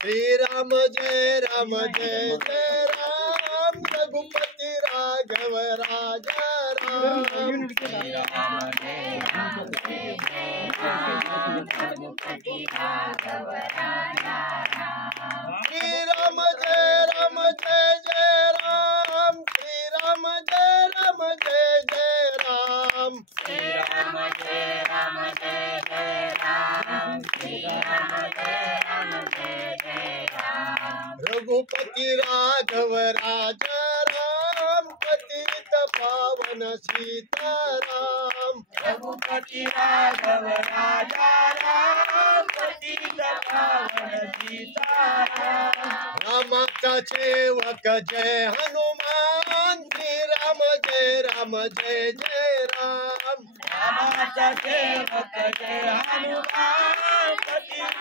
श्री राम जय राम जय जय राम रघुपति राघव राजा राम श्री राम जय राम जय जय राम रघुपति राघव राजा राम श्री राम जय राम जय जय राम श्री राम जय राम जय जय राम श्री राम जय राम जय जय राम श्री राम जय राम जय जय राम रघुपति राघव राजा राम पतित पावन सीताराम रघुपति राघव राजा राम पतित पावन सीताराम रामाचा सेवक जय हनुमान श्री राम जय राम जय जय राम रामाचा सेवक जय हनुमान पतित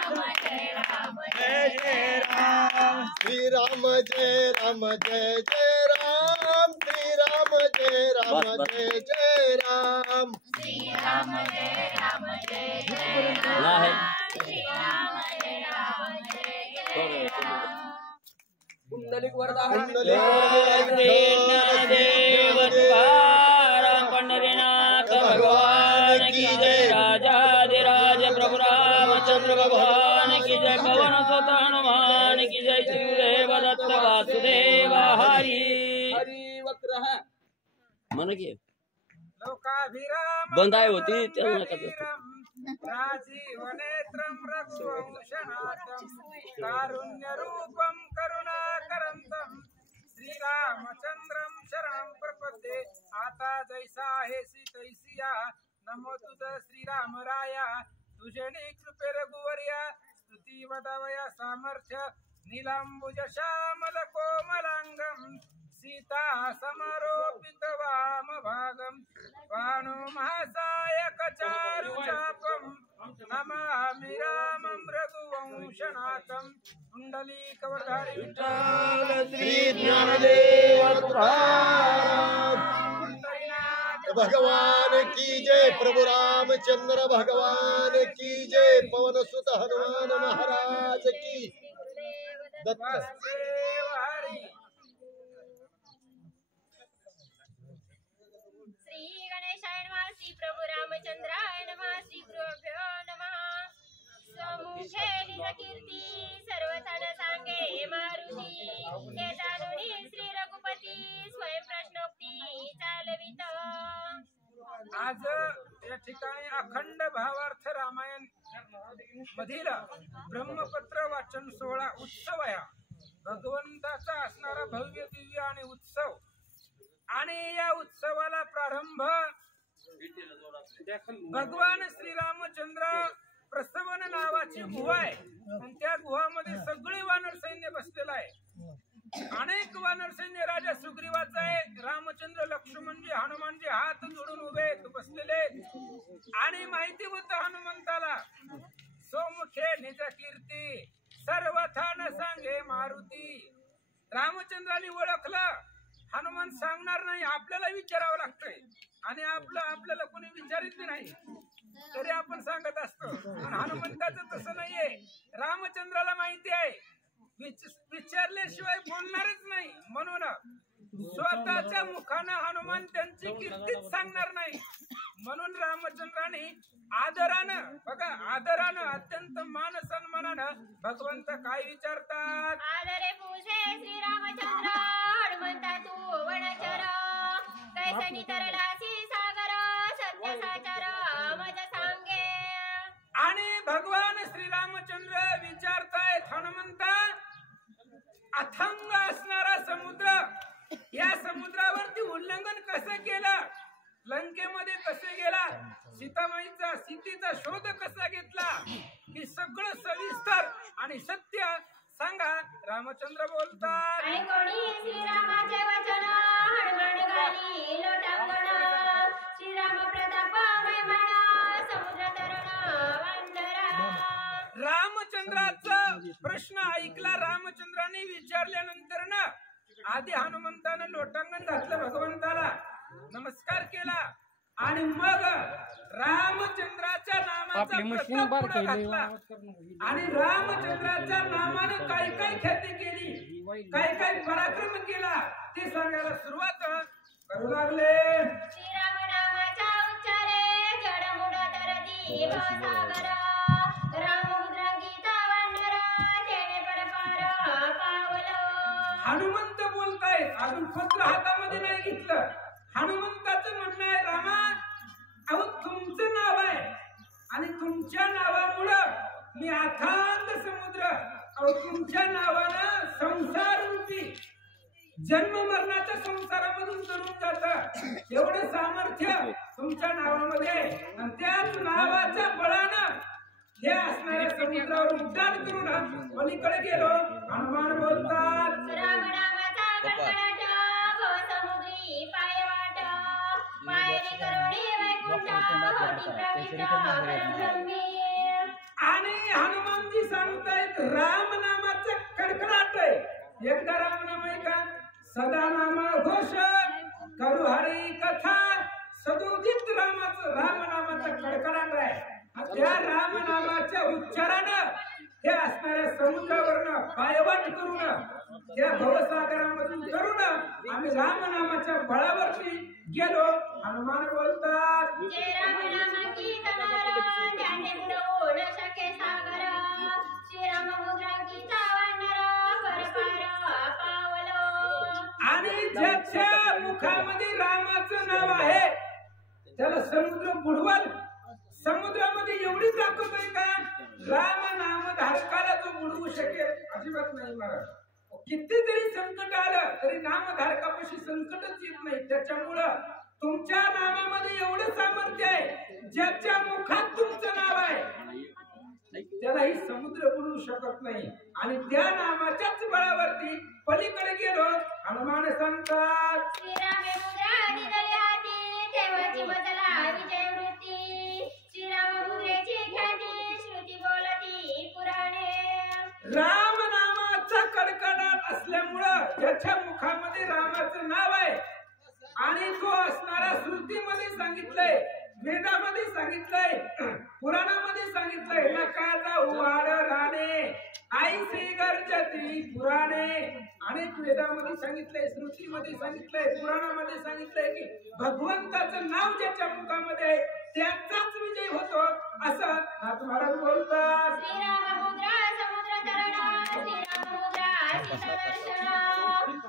जय जय राम श्री राम जय राम जय जय राम श्री राम जय राम जय जय राम श्री राम जय राम जय जय राम श्री राम जय राम जय जय राम कुंडलिक वरदाहरण पंडरीनाथ भगवान की जय राजाधिराज प्रभु रामचंद्र भगवान की जय पवन सुत हनुमान की जय शिवदेव दत्त वासुदेव हरि हरि वक्र है मन की लोकाभिराम बंधाई होती त्याला राजीव नेत्रं रघुवंशनाथं कारुण्यरूपं करुणाकरन्तं श्रीरामचंद्रं शरणं प्रपद्ये आता जैसा हेसी तैसिया नमो तुझ श्रीराम राया तुझे कृपे रघुवर्या स्तुती वदवया सामर्थ्य नीलांबुज श्यामल कोमलांगम सीता समरोपित वाम भागम वाणो महासायक चारु चापम नमामि रामं रघुवंशनाथं कुंडलीक वरधारी विठ्ठल श्री ज्ञानदेव भगवान की जय प्रभु रामचंद्र भगवान की जय पवन सुत हनुमान महाराज की दत्त श्री प्रभु रामचंद्राय नमः श्री गुरुभ्यो नमः समुखे निज कीर्ती सर्वथन सांगे मारुती हे जाणुनी श्री रघुपती स्वयं प्रश्नोक्ती चालवित आज या ठिकाणी अखंड भावार्थ रामायण मधील ब्रह्मपत्र वाचन सोहळा उत्सव आहे भगवंताचा असणारा भव्य दिव्य आणि उत्सव आणि या उत्सवाला प्रारंभ भगवान श्रीरामचंद्र प्रसवन नावाची गुहा आहे आणि त्या गुहामध्ये सगळे वानर सैन्य बसलेलं आहे अनेक वानर सैन्य राजा सुग्रीवाचा आहे रामचंद्र लक्ष्मणजी हनुमानजी हात जोडून उभे बसलेले आणि माहिती होत हनुमंताला सोमुखे निज कीर्ती सर्वथान सांगे मारुती रामचंद्राने ओळखलं हनुमान सांगणार नाही आपल्याला विचारावं लागतंय आणि आपल्याला कोणी विचारित नाही तरी आपण सांगत असतो आणि हनुमंताचं तसं नाहीये रामचंद्राला माहिती आहे विचारल्याशिवाय बोलणारच नाही म्हणून स्वतःच्या मुखानं हनुमान त्यांची कीर्तीच सांगणार नाही म्हणून रामचंद्राने आदरानं बघा आदरानं अत्यंत मान सन्मानानं भगवंत काय विचारतात आदरे पूजे श्री रामचंद्र हनुमंता तू वनचर कैसनी तरलासी सागर सत्य साचार मज सांगे आणि भगवान श्रीरामचंद्र विचारतायत हनुमंता अथंग असणारा समुद्र या समुद्रावरती उल्लंघन कसं केलं लंकेमध्ये कसे गेला सीतेचा शोध कसा घेतला हे सगळं सविस्तर आणि सत्य सांगा रामचंद्र बोलतात ऐकोणी श्रीरामाचे वचन हनुमान गाली लोटांगण श्रीराम प्रताप महिमा समुद्र तरण वांडरा रामचंद्राचा प्रश्न ऐकला रामचंद्राने विचारल्यानंतर ना आधी हनुमंतानं लोटांगण घातलं भगवंताला नमस्कार केला आणि मग रामचंद्राच्या नामाचा प्रताप पुढे घातला आणि रामचंद्राच्या नामाने काय काय काय पराक्रम केला ते सांगायला सुरुवात करू लागले. श्रीराम नामाच्या उच्चारे जडमुड तरती भवसागर राममुद्रांकिता वानर तेने परपार पावलं. हनुमंत बोलतायत, अजून पत्र हातामध्ये नाही घेतलं. हनुमंताचं म्हणणं आहे, रामा अहो तुमचं नाव आहे आणि तुमच्या नावामुळं मी अथांग समुद्र, अहो तुमच्या नावानं संसार रूपी जन्म मरणाच्या संसारामधून तरुण जात. एवढं सामर्थ्य तुमच्या नावामध्ये आहे आणि त्याच नावाच्या बळानं हे असणाऱ्या समुद्रावर उड्डाण करून पलीकडे गेलो. हनुमान बोलतात, राम नामाचा कडकडाट भवसमुद्री पायवाट पायरी करोडी वैकुंठ होती प्रविष्ट परमगंभीर. आणि हनुमानजी सांगतायत राम नामाचं कडकडाट आहे. एकदा राम नाम आहे का, सदा नाम घोष करू हरी कथा, सदोदित राम नामाचा कडकडाट आहे. त्या राम नामाच्या उच्चारानं त्या असणाऱ्या समुद्रावरनं पायवाट करून त्या भवसागरामधून करून आम्ही राम नामाच्या बळावरती गेलो. हनुमान बोलतात, जे राम नाम की तलवार त्याने बुडवून शके सागर श्रीराम मुद्रांकिता वानर परपार पावलं. आणि ज्याच्या मुखामध्ये रामाचं नाव आहे त्याला समुद्र बुडवल. समुद्रामध्ये एवढी ताकद आहे का राम नाम धारकाला जो बुडवू शकेल? अजिबात नाही महाराज. कितीतरी संकट आलं तरी नामधारकापाशी संकटच येत नाही. त्याच्यामुळं तुमच्या नामामध्ये एवढं सामर्थ्य आहे, ज्याच्या मुखात तुमचं नाव आहे त्यालाही समुद्र बुडवू शकत नाही. आणि त्या नामाच्याच बळावरती पलीकडे गेलो. हनुमान सांगतात, श्रीरामे मुद्रा दिदली हाती ठेवाची बदला विजय वृत्ती श्रीराम मुद्रेची ख्याती श्रुती बोलती पुराणे. राम नामाचा कडकडाट असल्यामुळं ज्याच्या मुखामध्ये रामाचं नाव आहे आणि तो असणारा श्रुतीमध्ये सांगितलंय, वेदामध्ये सांगितलंय, पुराणामध्ये सांगितलंय, नकाचा उवाड राणे आईसे गर्जती पुराणे. अनेक वेदामध्ये सांगितलंय, श्रुतीमध्ये सांगितलंय, पुराणामध्ये सांगितलंय की भगवंताचं नाव ज्याच्या मुखामध्ये आहे त्याचाच विजय होतो असं नाथ महाराज बोलतात. श्रीराम मुद्रा समुद्र तरण श्रीराम मुद्रा सीतादर्शन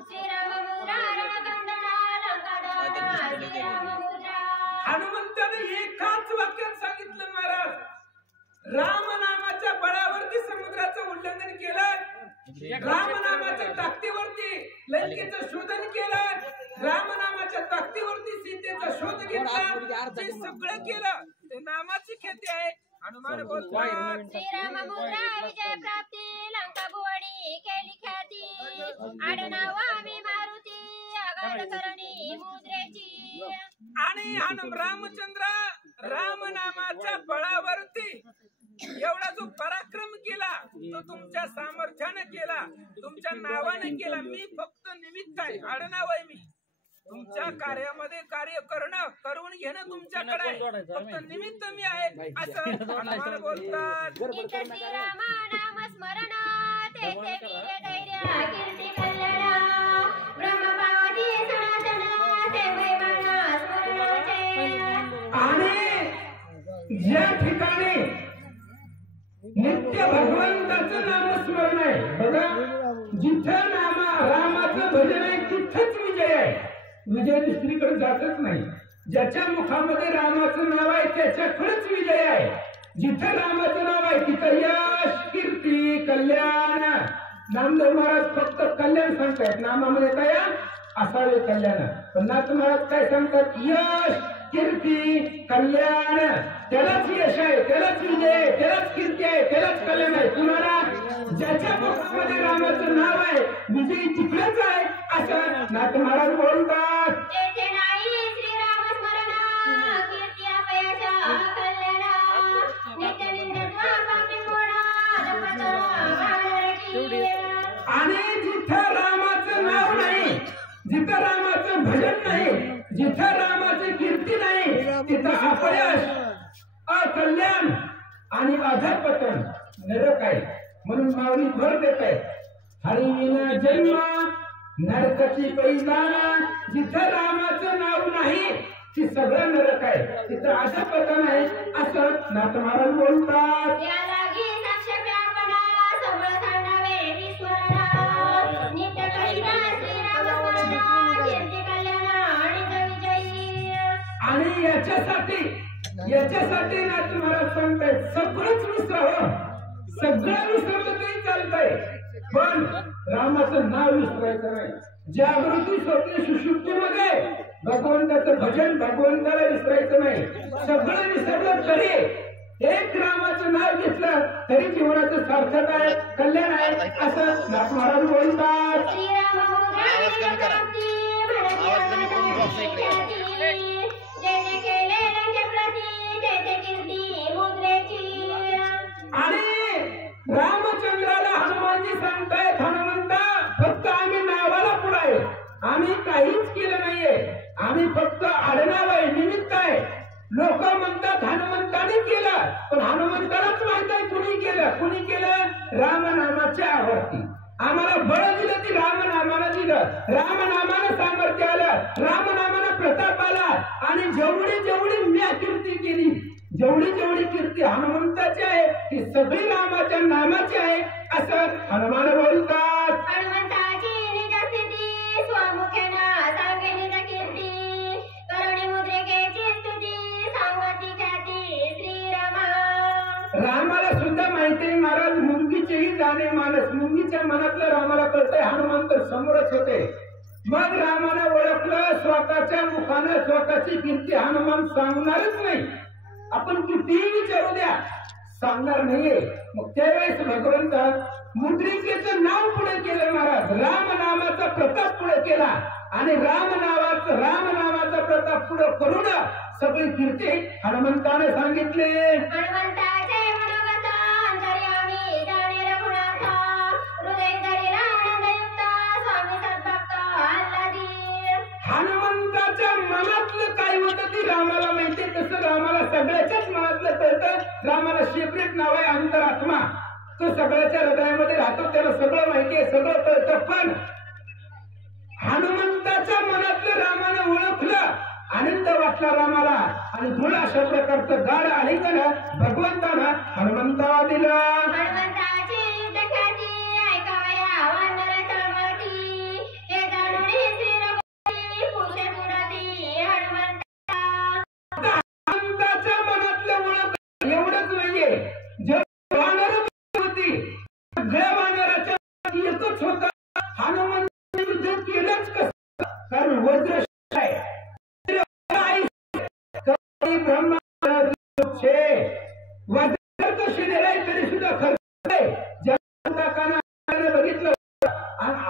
श्रीराम मुद्रा रणखंडना लंकादहन श्रीराम मुद्रा. हनुमंताने एकाच वाक्यात सांगितलं महाराज, राम नामाच्या बळावरती समुद्राचं उल्लंघन केलं, राम नामाच्या ताकदीवरती लंकेचं शोधन केलं, राम नामाच्या ताकदीवरती सीतेचा शोध घेतला, जे सगळं केलं ते नामाची ख्याती आहे. हनुमान बोलतात, श्रीराम मुद्रा विजय प्राप्ती लंका भुवडी केली ख्याती आडनाव आम्ही मारुती आगाध करणी मुद्रेची. आणि रामचंद्र राम नामाच्या बळावरती एवढा जो पराक्रम केला तो तुमच्या सामर्थ्याने केला, तुमच्या नावाने केला. मी फक्त निमित्त आहे, आडनाव आहे. मी तुमच्या कार्यामध्ये कार्य करून घेणं तुमच्याकडे आहे, फक्त निमित्त मी आहे असं हनुमान बोलतात. इथे श्रीराम नाम स्मरण तेथे वीर धैर्य कीर्ती कल्याण ब्रह्मपावती सनातन ते वैमाना स्मरणाचे. आणि ज्या ठिकाणी नित्य भगवंताचं नामस्मरण आहे बघा, जिथं रामाचं भजन आहे तिथंच विजय आहे. विजय दुसरीकडे जातच नाही. ज्याच्या मुखामध्ये रामाचं नाव आहे त्याच्याकडेच विजय आहे. जिथं रामाचं नाव आहे तिथं यश कीर्ती कल्याण. नामदेव महाराज फक्त कल्याण सांगतायत, नामामध्ये काय असावे कल्याण. पण नाथ महाराज काय सांगतात, यश कीर्ती कल्याण. त्यालाच यश आहे, त्यालाच विजय आहे, त्यालाच कीर्ती आहे, त्यालाच कल्याण आहे. तुम्हाला ज्याच्या मुखामध्ये रामाचं नाव आहे विजयी तिकडेच आहे असं नाथ महाराज बोलतात. तेथे नाही श्रीराम स्मरण कीर्ती अपयश कल्याण नित्य निंदत्वा पापी मोडा दपत. आणि जिथं रामाचं नाव नाही, जिथं रामाचं भजन नाही, जिथं रामाची कीर्ती नाही तिथं अपयश अकल्याण आणि अधपतन नरक आहे. म्हणून माऊली भर देत आहे, आणि विना जन्म नरकाची पैजाण जिथं रामाचं नाव नाही ती सगळं नरक आहे तिथं असं पतन आहे असं नाथ महाराज बोलतात. आणि याच्यासाठी नाथ महाराज सांगतायत सगळंच विसरावं, सगळं विसरलं तरी चालतंय पण रामाचं नाव विसरायचं नाही. जागृती स्वप्न सुषुप्तीमध्ये भगवंताचं भजन, भगवंताला विसरायचं नाही. सगळं विसरलं तरी एक रामाचं नाव घेतलं तरी जीवनाचं सार्थक आहे, कल्याण आहे असं नाथ महाराज बोलतात. आणि रामचंद्राला हनुमानजी सांगतायत हनुमंता फक्त आम्ही नावाला पुढे आहे, आम्ही काहीच केलं नाहीये, आम्ही फक्त आडनाव आहे, निमित्त आहे. लोक म्हणतात हनुमंताने केलं पण हनुमंतालाच माहित आहे कुणी केलं रामनामाच्या आवडती. आम्हाला बळ दिलं ती रामनामानं दिलं, रामनामानं सामर्थ्य आलं, रामनामानं प्रताप आला आणि जेवढी मी कीर्ती केली जेवढी कीर्ती हनुमंताची आहे ती सगळी रामाच्या नामाची आहे असं हनुमान बोलतात. रामाला सुद्धा माहिती महाराज मुंगीचेही जाणे मानस, मुंगीच्या मनातलं रामाला कळतंय, हनुमान तर समोरच होते. मग रामानं ओळखलं स्वतःच्या मुखानं स्वतःची कीर्ती हनुमान सांगणारच नाही. आपण कितीही विचारू द्या सांगणार नाहीये. मग त्यावेळेस भगवंता मुद्रिकेचं नाव पुढे केलं महाराज, रामनामाचा प्रताप पुढे केला आणि रामनामाचा प्रताप पुढे करून सगळी कीर्ती हनुमंताने सांगितले. हनुमंताच्या मनातलं काय होतं ती रामाला माहिती, तसं रामाला सगळ्याच्याच मनातलं कळतं. रामाला सेपरेट नाव आहे अंतरात्मा, तो सगळ्याच्या हृदयामध्ये राहतो, त्याला सगळं माहिती आहे, सगळं कळतं. पण हनुमंताच्या मनातलं रामानं ओळखलं, आनंद वाटला रामाला आणि थोडा अशा प्रकारचं गाढ आलिंगन भगवंतानं हनुमंताला दिलं.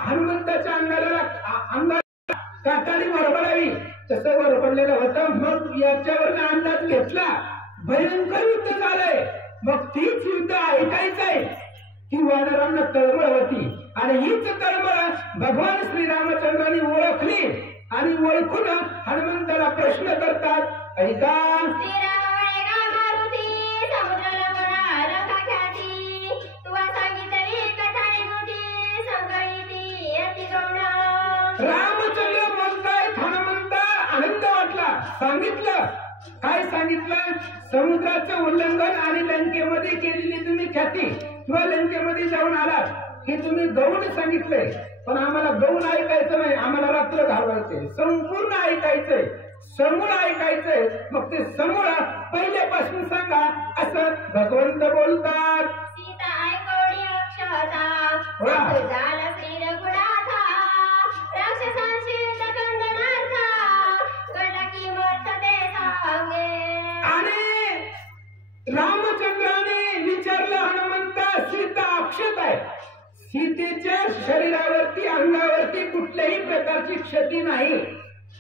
हनुमंताच्या अंगाला काटाने वरबडावी तसं वरबडलेलं होतं. मग याच्यावर अंदाज घेतला भयंकर युद्ध झालंय, मग तीच युद्ध ऐकायचंय ती वानरांना तळमळ होती आणि हीच तळमळ भगवान श्रीरामचंद्रांनी ओळखली आणि ओळखून हनुमंताला प्रश्न करतात. ऐका रामचंद्र बोलतायत हनुमंता, आनंद वाटला. सांगितलं काय सांगितलं, समुद्राचं उल्लंघन आणि लंकेमध्ये केलेली तुम्ही ख्याती किंवा लंकेमध्ये जाऊन आलात हे तुम्ही गौण सांगितलंय, पण आम्हाला गौण ऐकायचं नाही, आम्हाला रात्र घालवायचंय, संपूर्ण ऐकायचंय, समूळ ऐकायचंय. मग ते समूळ पहिल्यापासून सांगा असं भगवंत बोलतात. आणि रामचंद्राने विचारलं हनुमंता सीता अक्षत आहे, सीतेच्या शरीरावरती अंगावरती कुठल्याही प्रकारची क्षती नाही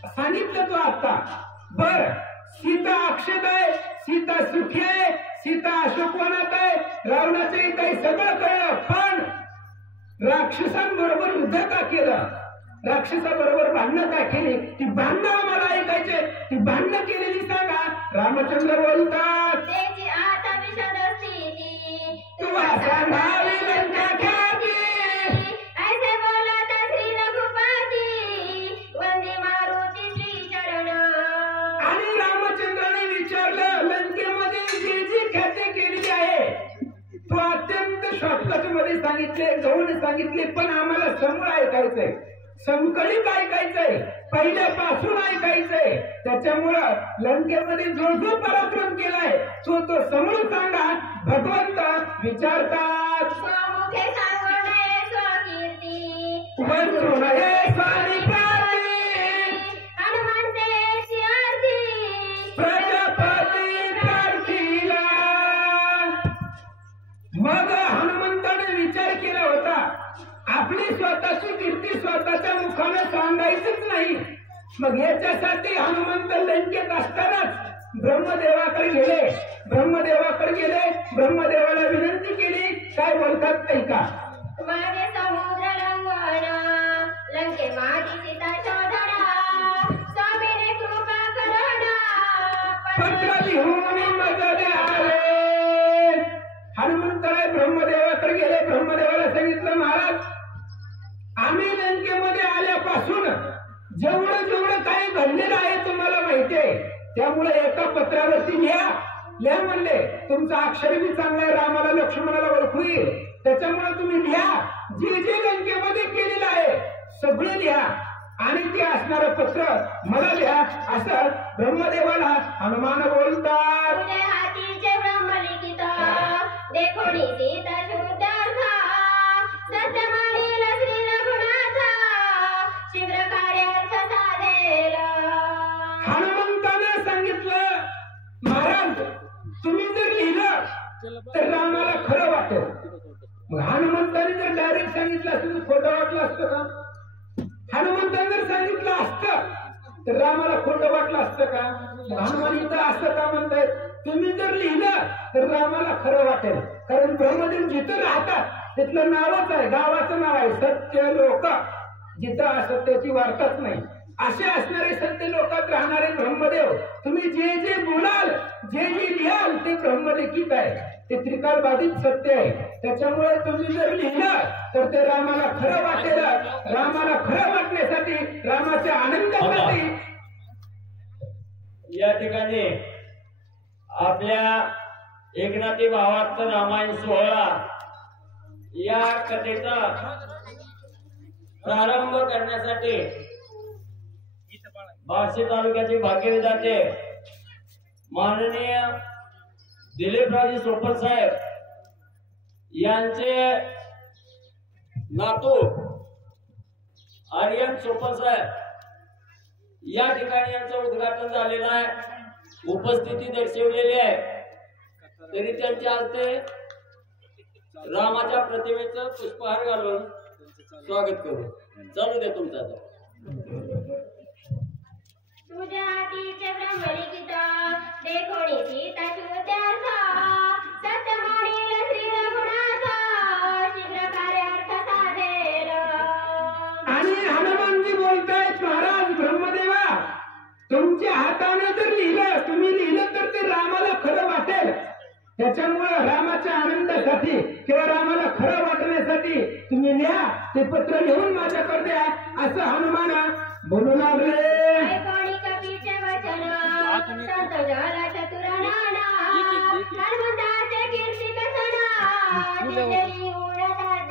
सांगितलं तू आता. बर सीता अक्षत आहे, सीता सुखी आहे, सीता अशोकवनात आहे, रावणाच्या इथे सगळं कळलं, पण राक्षसांबरोबर युद्ध का केलं, राक्षसाबरोबर भांडणं का केली, ती भांडणं आम्हाला ऐकायचे, ती भांडणं केलेली सांगा. रामचंद्र बोलतात तुला सांगावी लंका ख्याती शौन सांगितले, पण आम्हाला समूळ ऐकायचंय, संकलित ऐकायचंय, पहिल्यापासून ऐकायचंय. त्याच्यामुळं लंकेमध्ये जो जो पराक्रम केलाय तो समूळ सांगा. भगवंत विचारतात, स्वमुखे सांगू नये स्वकीर्ती, वंचू नये स्वानिपाती, हनुमंतेची आरती, प्रजापती प्रार्थीला. मग हनुमंताने विचार केला होता, आपली स्वतःची कीर्ती स्वतःच्या मुखाने सांगायचीच नाही. मग याच्यासाठी हनुमंत लंकेत असतानाच ब्रह्मदेवाकडे गेले. ब्रह्मदेवाला विनंती केली. काय बोलतात ऐका. माझे समुद्र लंघन, लंके माझी सीता शोधना, स्वामीने कृपा करणा, पत्र लिहून मग द्यावे. हनुमंतराय ब्रह्मदेवाकडे गेले. ब्रह्मदेवाला सांगितलं, महाराज आम्ही लंकेमध्ये आल्यापासून जेवढं जेवढं काही घडलेलं आहे तुम्हाला माहितीये, त्यामुळे एका पत्रावरती लिहा म्हणले. तुमचा अक्षर बी चांगला आहे, रामाला लक्ष्मणाला ओळखू येईल, त्याच्यामुळे तुम्ही लिहा. जे जे लंकेमध्ये केलेलं आहे सगळे लिहा आणि ते असणारं पत्र मला लिहा, असं ब्रह्मदेवाला हनुमान बोलतात. तुझे हातीचे ब्रह्मलिखित, देखोनी सीता शुद्धार्था, सत्य मानील श्री रघुनाथा, शीघ्र कार्यार्थ साधेल. हनुमंताने सांगितलं, महाराज तुम्ही जर लिहिलं तर रामाला खरं वाटेल. मग हनुमंताने जर डायरेक्ट सांगितलं असतं तर खोटं वाटलं असतं का? हनुमंताने जर सांगितलं असतं तर रामाला खोटं वाटलं असतं का? हनुमान इथं असं का म्हणतायत, तुम्ही जर लिहिलं तर रामाला खरं वाटेल. कारण ब्रह्मदेव जिथं राहतात तिथलं नावच आहे, गावाचं नाव आहे सत्य लोक. जिथं असत्याची वार्ताच नाही, असे असणारे सत्य लोकात राहणारे ब्रह्मदेव, तुम्ही जे जे बोलाल, जे जे लिहाल ते ब्रह्मलिखित आहे, ते त्रिकालबाधित सत्य आहे. त्याच्यामुळे तुम्ही जर लिहिलं तर ते रामाला खरं वाटेल. रामाला खरं वाटण्यासाठी, रामाच्या आनंदासाठी या ठिकाणी आपल्या एकनाथी भावार्थ रामायण 16 या कथेचा प्रारंभ करण्यासाठी बार्शी तालुक्याचे भाग्यविधाते माननीय दिलीपरावजी सोपल साहेब यांचे नातू आर्यन सोपल साहेब या ठिकाणी यांचं उद्घाटन झालेलं आहे, उपस्थिती दर्शवलेली आहे. तरी त्यांच्या हस्ते रामाच्या प्रतिमेचं पुष्पहार घालून स्वागत करू. चालू दे तुमचा. तुझ्या हातीचे ब्रह्मलिखित, देखोनी सीता शुद्धार्था, सत्य मानील श्री रघुनाथा, शीघ्र कार्यार्थ साधेल. आणि हनुमानजी बोलतायत, महाराज ब्रह्मदेवा तुमच्या हाताने जर लिहिलं, तुम्ही लिहिलं तर ते रामाला खरं वाटेल. त्याच्यामुळं रामाच्या आनंदासाठी किंवा रामाला खरं वाटण्यासाठी तुम्ही लिहा, ते पत्र लिहून माझ्याकडे द्या, असं हनुमान बोलू लागले. ऐकोनी कपीचे वचन, संत झाला चतुर नाना, हनुमंताचे कीर्ती कथना, जिंदगी उडतात.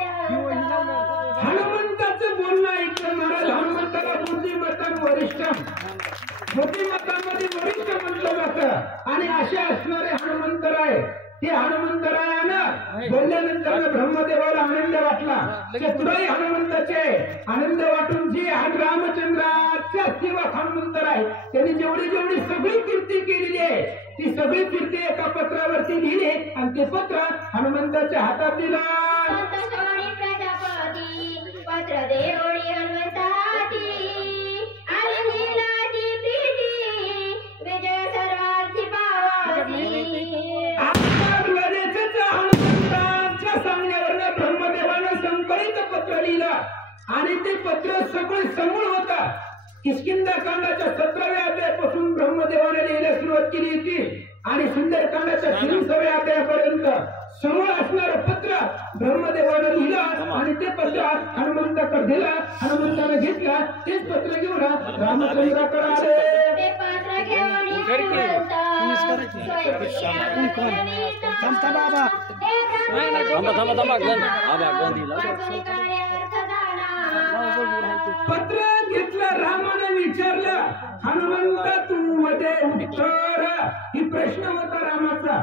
हनुमंताचं बोलणं ऐकलं महाराज. हनुमंताला बुद्धिमत्तान वरिष्ठ, बुद्धिमत्तांमध्ये वरिष्ठ म्हटलं जातं. आणि असे असणारे हनुमंतराय, ते हनुमंतरायानं बोलल्यानंतर ब्रह्मदेवाला आनंद वाटला. चतुराई हनुमंताचे आनंद वाटून जे रामचंद्राच्या सेवक हनुमंतर आहे त्यांनी जेवढी जेवढी सगळी कीर्ती केलेली आहे ती सगळी कीर्ती एका पत्रावरती लिहिली आणि ते पत्र हनुमंताच्या हातात दिलं. संतोषी प्रजापती, पत्र देवळी हनुमंताची, आणि लीलाची प्रीती, विजय सर्वार्थी पावावी. हनुमंतांच्या सांगण्यावरनं ब्रह्मदेवानं संकलित पत्र लिहिलं आणि ते पत्र सगळं समूळ होतं. किष्किंधाकांडाच्या 17व्या अध्यायापासून ब्रह्मदेवाने लिहायला सुरुवात केली होती आणि सुंदरकांडाच्या 23व्या अध्यायापर्यंत समूळ असणारं पत्र ब्रह्मदेवानं लिहिलं आणि ते पत्र हनुमंताकडे दिलं. हनुमंतानं घेतलं, तेच पत्र घेऊन रामचंद्राकडे आले. ते पत्र घेऊन हनुमंत, स्वयं पत्र घेतलं रामाने विचारलं हनुमंता तू मध्ये उत्तर ही प्रश्न होता रामाचा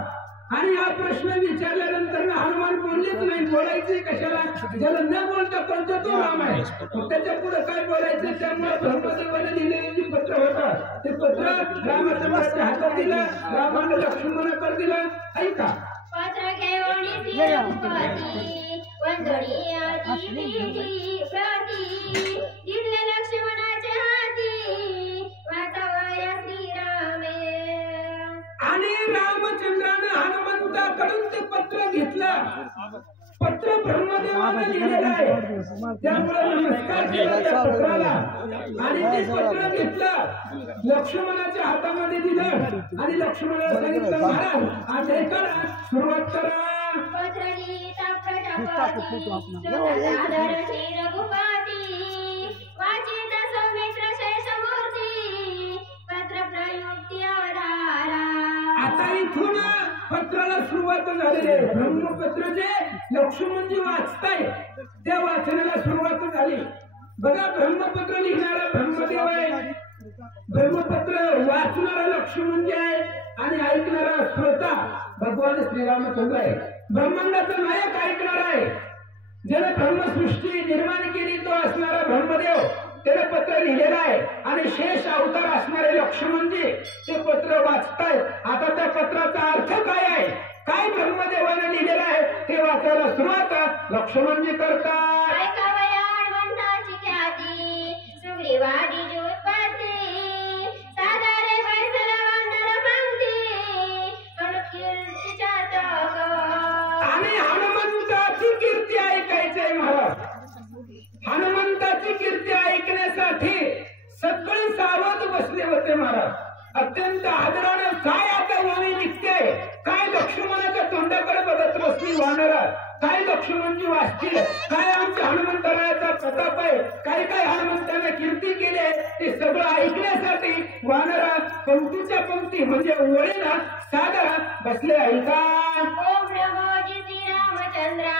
आणि हा प्रश्न विचारल्यानंतर हनुमान बोललेच नाही बोलायचे कशाला ज्याला न बोलता कोणता तो राम आहे त्याच्या पुढे काय बोलायचं त्यामुळे ब्रह्मदेवाने लिहिलेले जे पत्र होतं ते पत्र रामचंद्राच्या हातात दिलं रामाने लक्ष्मणाकडे दिलं ऐका पत्र घेऊन तिरुपती वंदनी आधी भेटी प्रती दिले लक्ष्मणाच्या हाती वाचावया श्रीरामे आणि रामचंद्राने हनुमंताकडून ते पत्र घेतलं पत्र ब्रह्मदेवाने लिहिलेलं आहे त्यामुळे नमस्कार केला त्या पत्राला आणि ते पत्र घेतलं लक्ष्मणाच्या हातामध्ये दिलं आणि लक्ष्मणाला सांगितलं महाराज आता करा सुरुवात करा पत्र लिहिता प्रजापती रघुपती वाचिता सौमित्र शेषमूर्ती पत्र प्रयुक्ती आधारा आता इथून पत्राला सुरुवात झालेली आहे ब्रह्मपत्र जे लक्ष्मणजी वाचताय त्या वाचनाला सुरुवात झाली बघा ब्रह्मपत्र लिहिणारा ब्रह्मदेव आहे ब्रह्मपत्र वाचणारा लक्ष्मणजी आहे आणि ऐकणारा श्रोता भगवान श्रीरामचंद्र आहे ब्रह्मांडाचा नायक ऐकणारा आहे ज्याने ब्रह्मसृष्टी निर्माण केली तो असणारा ब्रह्मदेव त्याने पत्र लिहिलेलं आहे आणि शेष अवतार असणारे लक्ष्मणजी ते पत्र वाचतायत आता त्या पत्राचा अर्थ काय आहे काय ब्रह्मदेवाने लिहिलेलं आहे ते वाचायला सुरुवात लक्ष्मणजी करतात ऐकावया हनुमंताची ख्याती सुग्रीवादी ज्योतपाती साधारे बैसला वानर पंक्ती अनुकीर्तीच्या आणि हनुमंताची कीर्ती ऐकायचंय महाराज हनुमंताची कीर्ती ऐकण्यासाठी सगळे सावध बसले होते महाराज अत्यंत आदराने काय आता ओळी निघते काय लक्ष्मणाच्या तोंडाकडे बघत बसली वानर काय लक्ष्मणजी वाचतील काय आमच्या हनुमंतरायाचा प्रताप आहे काय काय हनुमंताने कीर्ती केली ते सगळं ऐकण्यासाठी वानर पंक्तीच्या पंक्ती म्हणजे ओळीनं सादर बसले ऐका ओम नमो श्रीरामचंद्रा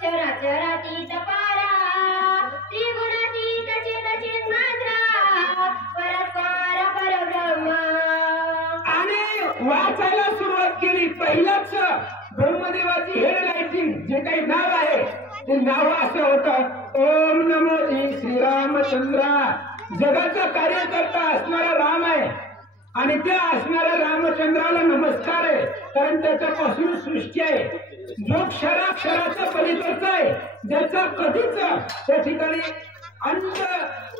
चराचरातीत पारा त्रिगुणातीत चित मात्रा परस्पर परब्रह्म आणि वाचायला सुरुवात केली पहिलाच ब्रह्मदेवाची हेडलाईटिंग जे काही नाव आहे ते नाव असं होतं ओम नमो श्रीरामचंद्रा जगाचा कार्यकर्ता असणारा राम आहे आणि त्या असणाऱ्या रामचंद्राला नमस्कार आहे कारण त्याच्यापासून सृष्टी आहे जो क्षराक्षराचा पलीकडचा आहे ज्याचा कधीच त्या ठिकाणी अंत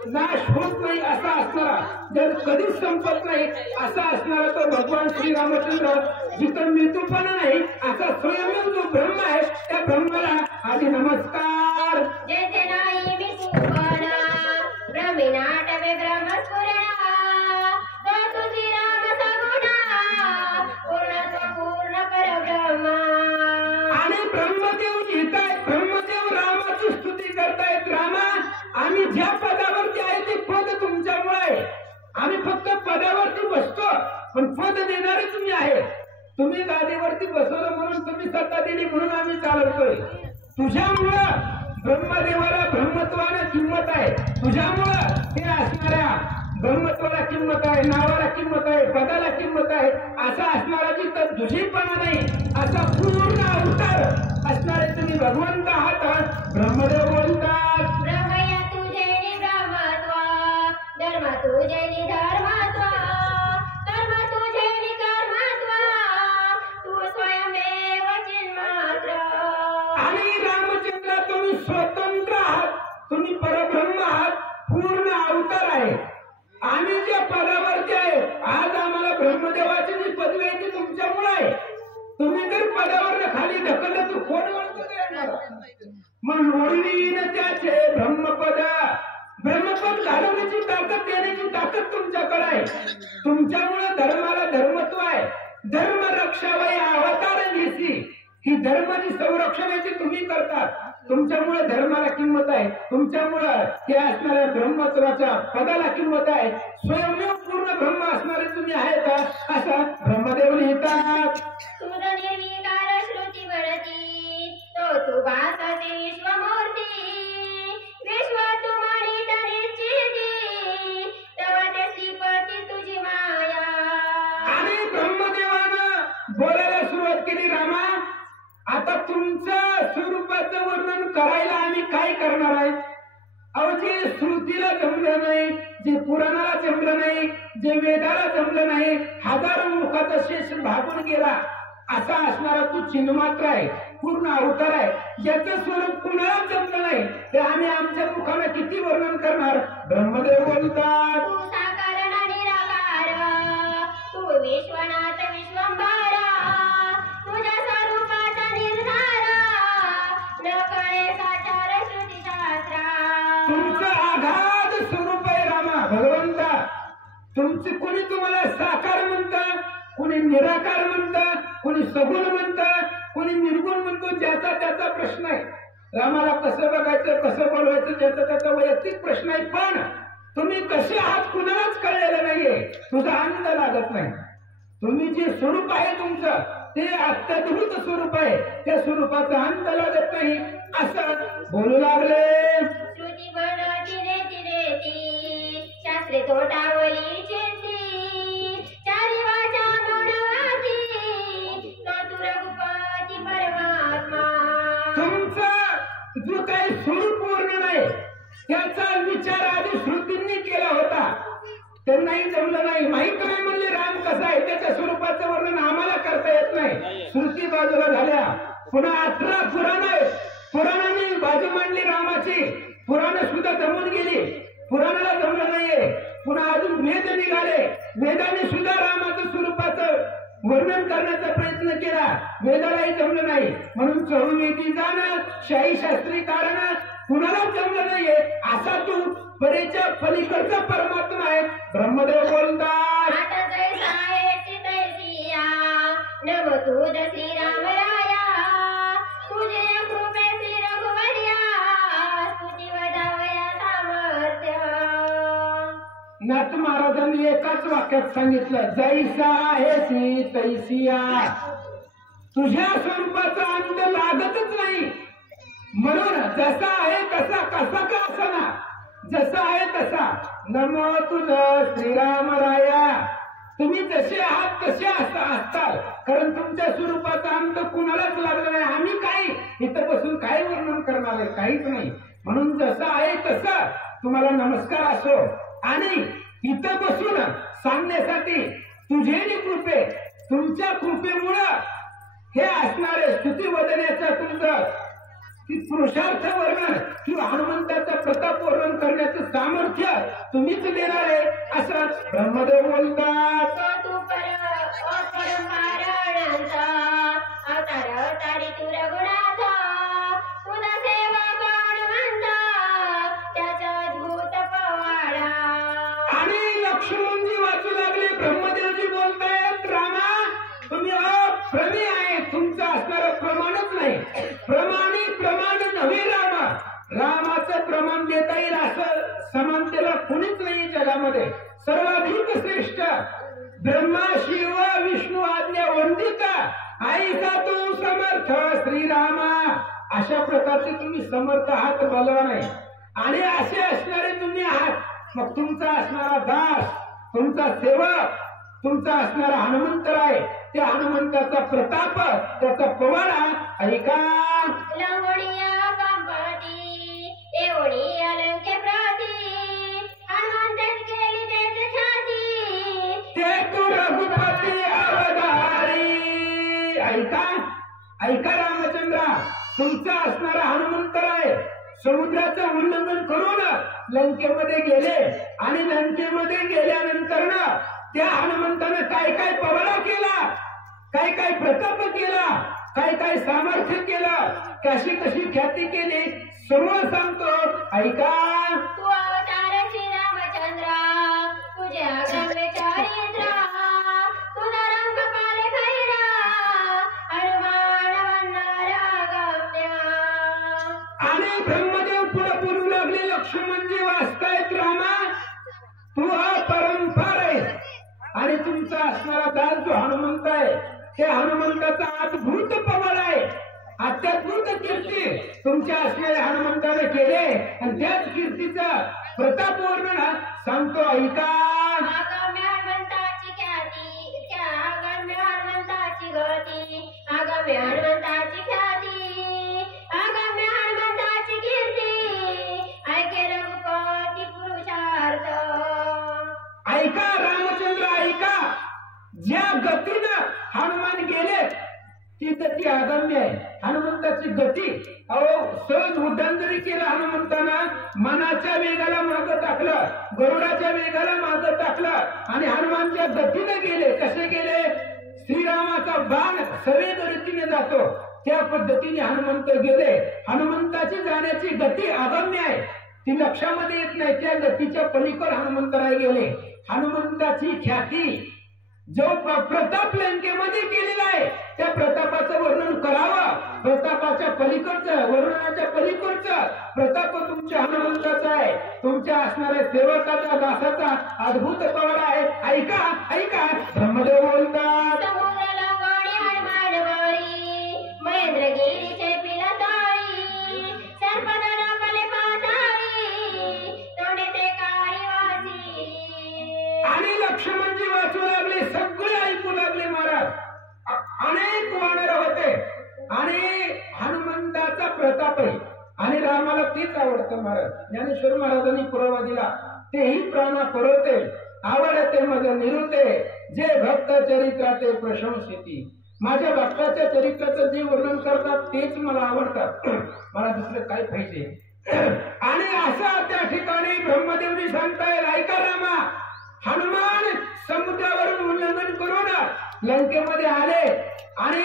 नाश होत नाही असा असणारा जर कधीच संपत नाही असा असणारा तो भगवान श्रीरामचंद्र जिथं मृत्यूपणा नाही असा स्वयं जो ब्रह्म आहे त्या ब्रह्माला आधी नमस्कार जेथे नाही मी सुपणा ब्रह्मीनाटवे ब्रह्मस्फुरणा तो तुझी राम सगुणा पूर्णत्व पूर्ण परब्रह्म आणि ब्रह्मदेव लिहितायत ब्रह्मदेव रामाची स्तुती करतायत रामा आम्ही ज्या पदावरती आहे ते पद तुमच्यामुळे आहे आम्ही फक्त पदावरती बसतो पण पद देणारे तुम्ही आहे तुम्ही गादीवरती बसवलं म्हणून तुम्ही सत्ता दिली म्हणून आम्ही चालवतोय तुझ्यामुळं ब्रह्मदेवाला ब्रह्मत्वाला किंमत आहे तुझ्यामुळं हे असणाऱ्या ब्रह्मत्वाला किंमत आहे नावाला किंमत आहे पदाला किंमत आहे असा असणारा जी तर दुझीपणा नाही असा पूर्ण अवतार असणारे तुम्ही भगवंत आहात ब्रह्मदेव बोलतात ब्रह्मया तुझे ब्रह्मत्व धर्म तुझे धर्मत्व कर्म तुझे कर्मत्व तू स्वयमेव चिन्मात्र आणि रामचंद्र तुम्ही स्वतंत्र आहात तुम्ही परब्रह्म आहात पूर्ण अवतार आहे आम्ही ज्या पदावरती आहे आज आम्हाला ब्रह्मदेवाची जी पदवी आहे ती तुमच्यामुळे आहे तुम्ही जर पदावर खाली ढकललं तर कोण ओळखत मग ओळीन त्याचे ब्रह्मपद ब्रह्मपद घालवण्याची ताकद देण्याची ताकद तुमच्याकडे आहे तुमच्यामुळे धर्माला धर्मत्व आहे धर्म रक्षावय अवतार घेसी ही धर्माची संरक्षणाची तुम्ही करतात तुमच्यामुळे धर्माला किंमत आहे तुमच्यामुळे हे असणाऱ्या ब्रह्मत्वाच्या पदाला किंमत आहे स्वयंमेव पूर्ण ब्रह्म असणारे तुम्ही आहेत असा ब्रह्मदेव लिहितात तुझ निर्विकार श्रुती वरती भासते विश्वमूर्ती विश्व तुम्हारी तऱ्हेची तेव्हा ते श्रीपती तुझी माया. आणि ब्रह्मदेवानं बोलायला सुरुवात केली, रामा आता तुमचं स्वरूपाचं वर्णन करायला आम्ही काय करणार आहे? अहो जे श्रुतीला जमलं नाही, जे पुराणाला जमलं नाही, जे वेदाला जमलं नाही, हजारो मुखाचा शेष भागून गेला असा असणारा तू चिन्हमात्र आहे, पूर्ण अवतार आहे, ज्याचं स्वरूप कुणाला जमलं नाही ते आम्ही आमच्या मुखाने किती वर्णन करणार? ब्रह्मदेव बोलतात, तू साकार न निराकार तू विश्वनाथ विश्वंभर तुझ्या स्वरूपाचा निर्धार न कळे साचार श्रुतीशास्त्र. तुमचं आघात स्वरूप आहे रामा भगवंता. तुमचे कोणी तुम्हाला साकार म्हणतं, कोणी निराकार म्हणतं, कोणी सगुण म्हणतं, कोणी निर्गुण म्हणतो, ज्याचा त्याचा प्रश्न आहे. रामाला कसं बघायचं कसं बोलवायचं ज्याचा त्याचा वैयक्तिक प्रश्न आहे. पण तुम्ही कसे आहात कुणालाच कळलेलं नाहीये, तुझा आनंद लागत नाही. तुम्ही जे स्वरूप आहे तुमचं ते अत्यद्भुत स्वरूप आहे, त्या स्वरूपाचा अंत लागत नाही असं बोलू लागले. श्रुती बनवती रेती रेती शास्त्रे तोटावली चेती चारी वाचा मौनवादी तो तू रघुपती परमात्मा. तुमचा जो काही स्वरूप वर्णन आहे त्याचा विचार आधी श्रुतींनी केला होता, त्यांनाही जमलं नाही. माहित नाही म्हणजे राम कसा आहे त्याच्या स्वरूपाचं वर्णन आम्हाला करता येत नाही. श्रुती बाजूला झाल्या, पुन्हा 18 पुराण आहेत, पुराणांनी बाजू मांडली रामाची, पुराण सुद्धा जमून गेली, पुराणाला जमलं नाहीये. पुन्हा अजून वेद निघाले, वेदाने सुद्धा रामाचं स्वरूपाचं वर्णन करण्याचा प्रयत्न केला, वेदालाही जमलं नाही. म्हणून चहुवेदी जाणं शाही शास्त्री कारण कुणालाच जमलं नाहीये असा तू परेच्या पलीकडचा परमात्मा आहे. ब्रह्मदेव बोलतात, आता जैसा आहे तैसिया नम तुझ श्रीरामराया तुझे कृपे श्री रघुवर्या स्तुती वदावया सामर्थ्य. नाथ महाराजांनी एकाच वाक्यात सांगितलं, जैसा आहे तैसिया. तुझ्या स्वरूपाचा अंत लागतच नाही. म्हणून जसा आहे तसा कसा का असना जसा आहे तसा नमो तुझ श्रीरामराया. तुम्ही जसे आहात तसे असताल, कारण तुमच्या स्वरूपाचा अंत कुणालाच लागला नाही. आम्ही काय इथं बसून काय वर्णन करणार आहे? काहीच नाही. म्हणून जसं आहे तसं तुम्हाला नमस्कार असो. आणि इथं बसून सांगण्यासाठी तुझे कृपे, तुमच्या कृपेमुळं हे असणारे स्तुती वदण्याचं तुमचं पुरुषार्थ वर्णन किंवा हनुमंताचा प्रताप वर्णन करण्याचं सामर्थ्य तुम्हीच देणार आहे असं ब्रह्मदेव बोलतात. तू परंपार अनंत अवतार अवतारी तू रघुनाथ तुझा सेवा कोण म्हणता त्याचा अद्भुत पवाडा. आणि लक्ष्मणजी वाचू लागले, ब्रह्मदेवजी बोलतायत, रामा तुम्ही अप्रमेय आहे, तुमचं असणारं प्रमाणच नाही. प्रमाण नव्हे रामा. रामाचं प्रमाण देता येईल असं समानतेला कुणीच नाही जगामध्ये. सर्वाधिक श्रेष्ठ ब्रह्मा शिव विष्णू आज्ञा वंदिता आईचा तो समर्थ श्रीरामा. अशा प्रकारचे तुम्ही समर्थ आहात, बलवान आहे. आणि असे असणारे तुम्ही आहात. मग तुमचा असणारा दास, तुमचा सेवक, तुमचा असणारा हनुमंतराय, त्या हनुमंताचा प्रताप, त्याचा पवाडा ऐका. लंगोडिया कंपती एवढी अलंके प्रती हनुमंतच केली त्याची ख्याती ते तू रघुपती अवतारी. ऐका ऐका रामचंद्रा, तुमचा असणारा हनुमंतराय समुद्राचं उल्लंघन करून लंकेमध्ये गेले आणि लंकेमध्ये गेल्यानंतर ना त्या हनुमंतानं काय काय पवाडा केला, काय काय प्रताप केला, काय काय सामर्थ्य केलं, कशी कशी ख्याती केली, सर्व सांगतो ऐका. तू अवतार श्री रामचंद्र तुझ्या गंगे चारित्र तुझा रंग पाले खैरा हनुमान वंदना गम्य. आणि ब्रह्मदेव पुढे बोलू लागले, लक्ष्मणजी वाचतायत, रामा तू अपरंपार आहे. आणि तुमचा असणारा दास जो हनुमंत आहे त्या हनुमंताचा अद्भुत पवाड आहे, अत्यात अद्भुत कीर्ती तुमच्या असलेल्या हनुमंताने केले आणि त्याच कीर्तीचा प्रताप वर्णन सांगतो ऐका. आगम्य हनुमंताची ख्याती, आगम्य हनुमंताची गती, आगम्य हनुमंताची ख्याती, आगम्य हनुमंताची कीर्ती, ऐके रघुपती पुरुषार्थ. ऐका रामचंद्र ऐका, ज्या गतीनं हनुमान गेले ती गती अगम्य आहे. हनुमंताची गती सहज उड्डाण जरी केलं हनुमंतानं, मनाच्या वेगाला मागं टाकलं, गरुडाच्या वेगाला मागं टाकलं आणि हनुमानच्या गतीने गेले. कसे गेले? श्रीरामाचा बाण सवेग रीतीने जातो त्या पद्धतीने हनुमंत गेले. हनुमंताची जाण्याची गती अगम्य आहे, ती लक्षामध्ये येत नाही. त्या गतीच्या पलीकडे हनुमंतराय गेले. हनुमंताची ख्याती जो प्रताप लंकेमध्ये केलेला आहे त्या प्रतापाचं वर्णन करावं. प्रतापाच्या पलीकडचं, वर्णनाच्या पलीकडचं प्रताप तुमच्या हनुमंताचा आहे, तुमच्या असणाऱ्या सेवकाचा, दासाचा अद्भुत पवार आहे. ऐका ऐका, ब्रह्मदेव बोलतात. समुद्र लंगोटी हनुमान बळी, महेंद्रगिरीचे पिलताळी, सर्पदल पले पाताळी, तोंडे ते काळी वासी. आणि लक्ष्मणजी वाचू लागले, सगळे ऐकू लागले महाराज. अनेक वानर होते आणि हनुमंताचा प्रताप आहे आणि रामाला तेच आवडतं महाराज. ज्ञानेश्वर महाराजांनी पुरावा दिला, तेही प्राणा पुरवते, आवडते मज निरुते, जे भक्त चरित्राचे प्रशंसिती. माझ्या भक्ताच्या चरित्राचं जे वर्णन करतात तेच मला आवडतात, मला दुसरं काय पाहिजे. आणि असा त्या ठिकाणी ब्रह्मदेवजी सांगताय, ऐका रामा, हनुमान समुद्रावरून उल्लंघन करून लंकेमध्ये आले आणि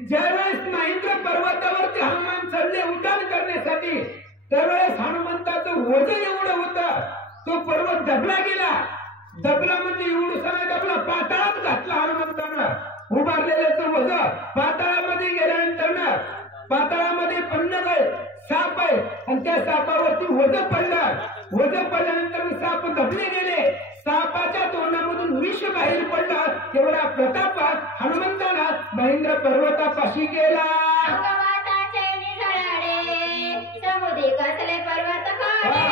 ज्यावेळेस महेंद्र पर्वतावरती हनुमान चढले उड्डाण करण्यासाठी, त्यावेळेस हनुमंताचं वजन एवढं होतं, तो पर्वत दबला गेला. दबला म्हणजे एवढं दबला, पाताळात घातला हनुमंतानं. उभारलेल्याचं वजन पाताळामध्ये गेल्यानंतर पाताळामध्ये पन्नगळ साप आहे आणि त्या सापावरती वजन पडलं. वजन पडल्यानंतर साप दबले गेले, सापाच्या तोंडामधून विष बाहेर पडलं. तेवढा प्रताप हनुमंताला महेंद्र पर्वतापाशी गेला. अंगवाताचे निझाडे, समुद्री कसले पर्वत खाडे,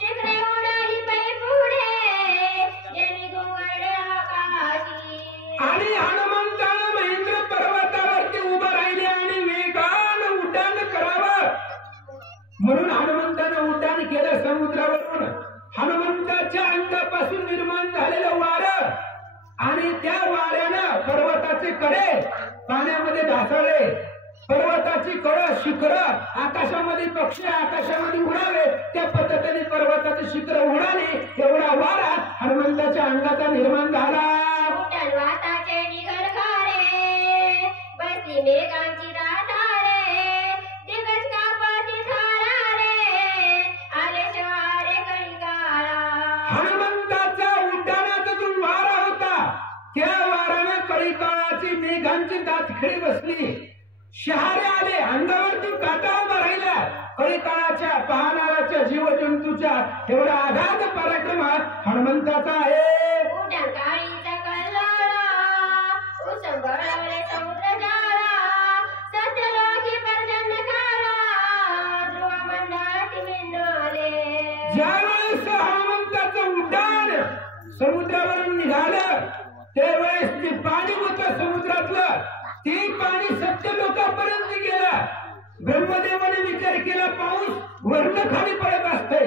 शिखरे उडाली पै पुढे, जेली घुंगरडे आकाशी. आणि हनुमंतानं महेंद्र पर्वतावरती उभं राहिले आणि वेगानं उड्डाण करावं म्हणून हनुमंतानं उड्डाण केलं समुद्रावरून. हनुमंताच्या अंगापासून निर्माण झालेलं वारं आणि त्या वाऱ्यानं पर्वताचे कडे पाण्यामध्ये ढासळले. पर्वताची कड, शिखर, आकाशामध्ये पक्षी आकाशामध्ये उडाले, त्या पद्धतीने पर्वताचे शिखर उडाले. एवढा वारा हनुमंताच्या अंगाचा निर्माण झाला. उड्डाण वाताचे निघल खारे, बसली मेघांची दातारे, दिग्गज कापाची धारारे, आले शहारे कलिकाला. हनुमंताचा उड्डाणाचा जो वारा होता त्या वाऱ्यानं कळीकाळाची मेघांची दातखिळी बसली. शहारे आले, अंगावरती काटा उभा राहिला. कळीकाळाच्या पाहणाऱ्याच्या जीवजंतूच्या एवढा आघात पराक्रम हनुमंताचा आहे. उड्डाण काळीचा कल्लोळा, उसंबळवले समुद्र जाळा, सत्यलोकी पर्जन्य काळा, ध्रुवमंडळाती मिंडोले. ज्यावेळेस हनुमंताचं उड्डाण समुद्रावरून निघालं त्यावेळेस ते पाणी होतं समुद्रातलं, ते पाणी सत्य लोकांपर्यंत गेलं. ब्रह्मदेवाने विचार केला, पाऊस वरनं खाली पडत असते,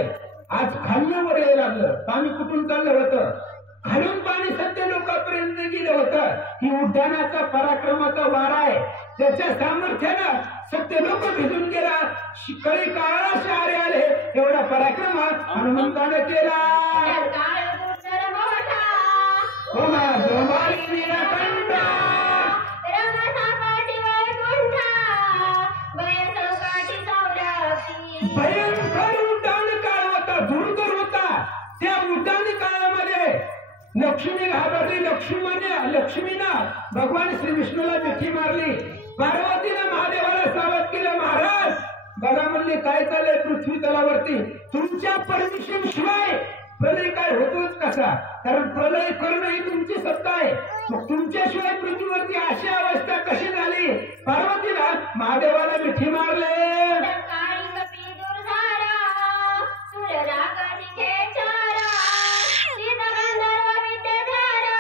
आज खालनं वर यायला लागलं. पाणी कुठून चाललं होतं, खालून पाणी सत्य लोकांपर्यंत गेलं होतं. ही उड्डाणाचा पराक्रमाचा वारा आहे, त्याच्या सामर्थ्यानं सत्य लोक भिजून गेला. कळी काळाला शहारे आले, एवढा पराक्रम हनुमंताने केला. उड्डाण काळ दुर्धर मोठा, उमा जोमारी नीलकंठ, रंगसापाटी वैकुंठा, भयसंकटी सौरभी. भयंकर उड्डाण काळ होता, दुर्धर होता. त्या उड्डाण काळामध्ये लक्ष्मी घाबरली. लक्ष्मीनं भगवान श्री विष्णूला मिठी मारली. पार्वतीनं महादेवाला सावध केलं, महाराज बघा म्हणले काय चाललंय पृथ्वी तलावरती, तुमच्या परमिशन शिवाय प्रलय काय होतोच कसा, कारण प्रलय करणं ही तुमची सत्ता आहे. मग तुमच्याशिवाय पृथ्वीवरती अशी अवस्था कशी झाली. पार्वतीला महादेवाला मिठी मारले. सकाळी कपी दूर झाला सूर्यरागाची खेचारा सीता गंधर्व विद्याधारा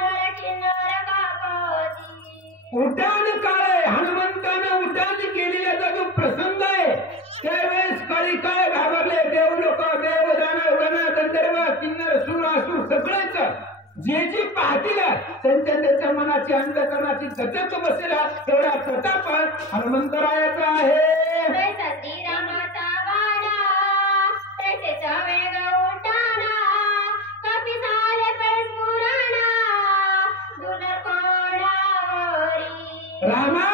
नर किन्नर कापती. उड्डाण काळे हनुमंतानं उड्डाण केलेला जो प्रसंग आहे त्यावेळेस काळी काय घाबरले. देव लोक देव दानव गण गंधर्व किन्नर सूर असुर सगळेच जे जे पाहतील त्यांच्या मनाची अंधकरणाची गजक बसेला एवढा प्रताप हनुमंतरायाचा आहे. तैसा श्रीरामाचा वाडा तैसेच वेग उड्डाणा कपी झाले पैस्फुरणा दुलर कोणावरी. रामा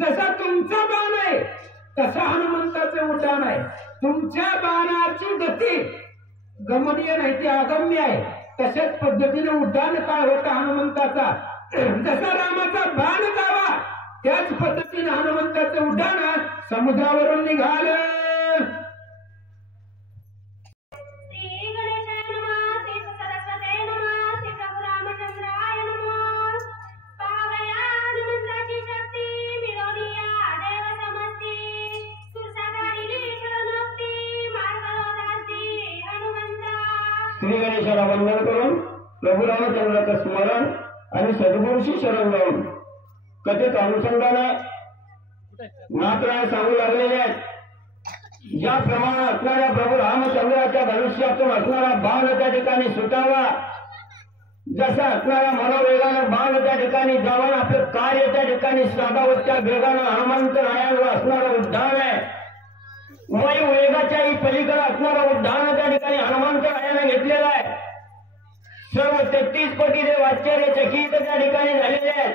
जसा तुमचा बाण आहे तसा हनुमंताचे उड्डाण आहे. तुमच्या बाणाची गती गमनीय नाही ती अगम्य आहे. तशाच पद्धतीने उड्डाण काय होता हनुमंताचा. जसा रामाचा बाण जावा त्याच पद्धतीने हनुमंताचं उड्डाण समुद्रावरून निघालं. श्री गणेशाय नमः श्री सरस्वते नमः श्री प्रभू रामचंद्राय नमः. पावया हनुमंताची शक्ती मिळवूया देव समजती सुरसागारी शरणोक्ती मार्गरोधार्थी हनुमंता. श्री गणेशाला वंदन करून प्रभू रामचंद्राचं स्मरण आणि सद्गुरूशी शरण जाऊन कथेत अनुषंगाने नाथराय सांगू लागलेले आहेत. ज्याप्रमाणे असणाऱ्या प्रभू रामचंद्राच्या धनुष्यातून असणारा बाण त्या ठिकाणी सुटावा, जसा असणाऱ्या मनोवेगानं बाण त्या ठिकाणी जावं, आपलं कार्य त्या ठिकाणी साधावं, त्या वेगानं हनुमंतरायांवर असणारं उड्डाण आहे. वायू वेगाच्याही पलीकडे असणारं उड्डाण त्या ठिकाणी हनुमंतरायानं घेतलेलं आहे. सर्व 33 कोटी देव आश्चर्यचकित त्या ठिकाणी झालेले आहेत.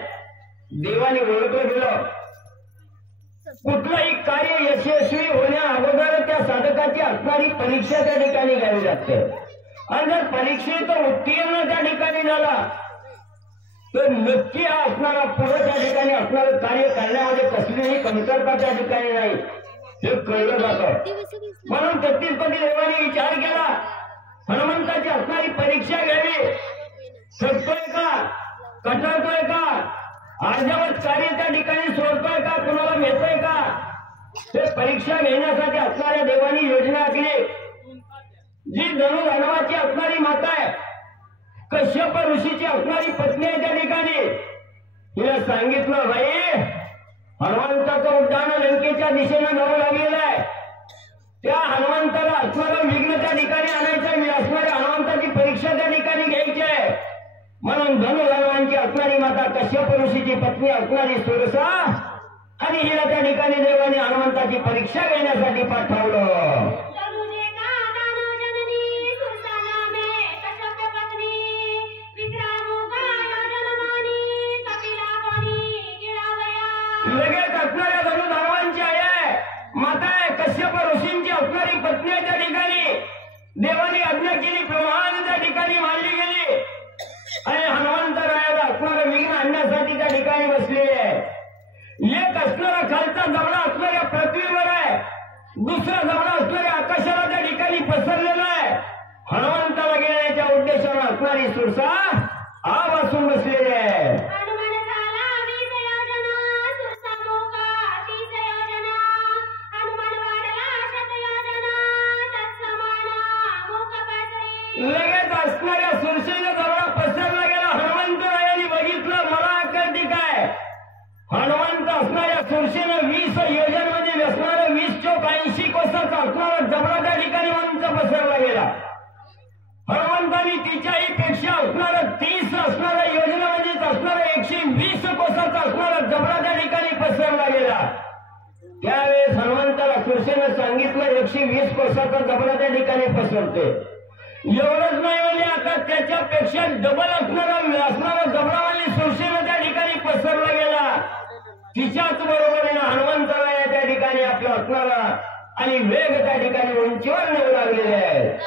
देवाने ओळखलं गेलं कुठलंही कार्य यशस्वी होण्या अगोदर त्या साधकाची असणारी परीक्षा त्या ठिकाणी घ्यावी लागते. आणि जर परीक्षेत उत्तीर्ण त्या ठिकाणी झाला तर नक्की हा असणारा पुढे त्या ठिकाणी असणारं कार्य करण्यामध्ये कसलीही कमतरता त्या ठिकाणी नाही हे कळलं जातं. म्हणून 33 कोटी देवाने विचार केला हनुमंताची असणारी परीक्षा घ्यावी. शकतोय का, कटाळतोय का, अर्धवट कार्य त्या ठिकाणी सोडतोय का, कुणाला मिळतोय का, हे परीक्षा घेण्यासाठी असणाऱ्या देवानी योजना आखली. जी धनुधर्माची असणारी माता आहे, कश्यप ऋषीची असणारी पत्नी आहे त्या ठिकाणी, तिला सांगितलं बाई हनुमंताचं उड्डाण लंकेच्या दिशेनं जाऊ लागलेलं आहे. त्या हनुमंताला असणारं विघ्न त्या ठिकाणी आणायचं, मी असणाऱ्या हनुमंताची परीक्षा त्या ठिकाणी घ्यायची आहे. म्हणून धनुधर्मांची असणारी माता कश्यप ऋषीची पत्नी असणारी सुरसा आणि हिला त्या ठिकाणी देवाने हनुमंताची परीक्षा घेण्यासाठी पाठवलं. लगेच असणाऱ्या धनुधर्मांची आई आहे, माता आहे, कश्यप ऋषींची असणारी पत्नी आहे त्या ठिकाणी. देवाने आज्ञा केली, प्रमाण त्या ठिकाणी मानली गेली आणि हनुमंतरायाला असणारं विघ्न आणण्यासाठी त्या ठिकाणी बसलेले आहे. एक असणारा खालचा जबडा असणाऱ्या पृथ्वीवर आहे, दुसरा जबडा असणाऱ्या आकाशाला त्या ठिकाणी पसरलेला आहे. हनुमंताला घेण्याच्या उद्देशाने असणारी सुरसा आ वाचून बसलेली आहे. लगेच असणाऱ्या सुरसेला जवळ पसरला गेला. हनुमंतरायांनी बघितलं मला अकर्ती काय. हनुमंत असणाऱ्या सुरसेनं 20 योजनमध्ये असणारं 20 चौक 80 कोसाचा असणारा जबडा त्या ठिकाणी उंच पसरला गेला. हनुमंतांनी तिच्याही पेक्षा असणारं 30 असणाऱ्या योजनेमध्येच असणारा 120 कोसाचा असणारा जबडा त्या ठिकाणी पसरला गेला. त्यावेळेस हनुमंताला सुरसेनं सांगितलं 120 कोसाचा जबडा त्या ठिकाणी पसरते. एवढंच नाही म्हणजे आता त्याच्यापेक्षा डबल असणारा जबडावाली सुरसेनं त्या ठिकाणी पसरला गेला. तिच्याच बरोबरीनं हनुमंतराया त्या ठिकाणी आपला असणारा आणि वेग त्या ठिकाणी उंचीवर नेऊ लागलेले आहेत.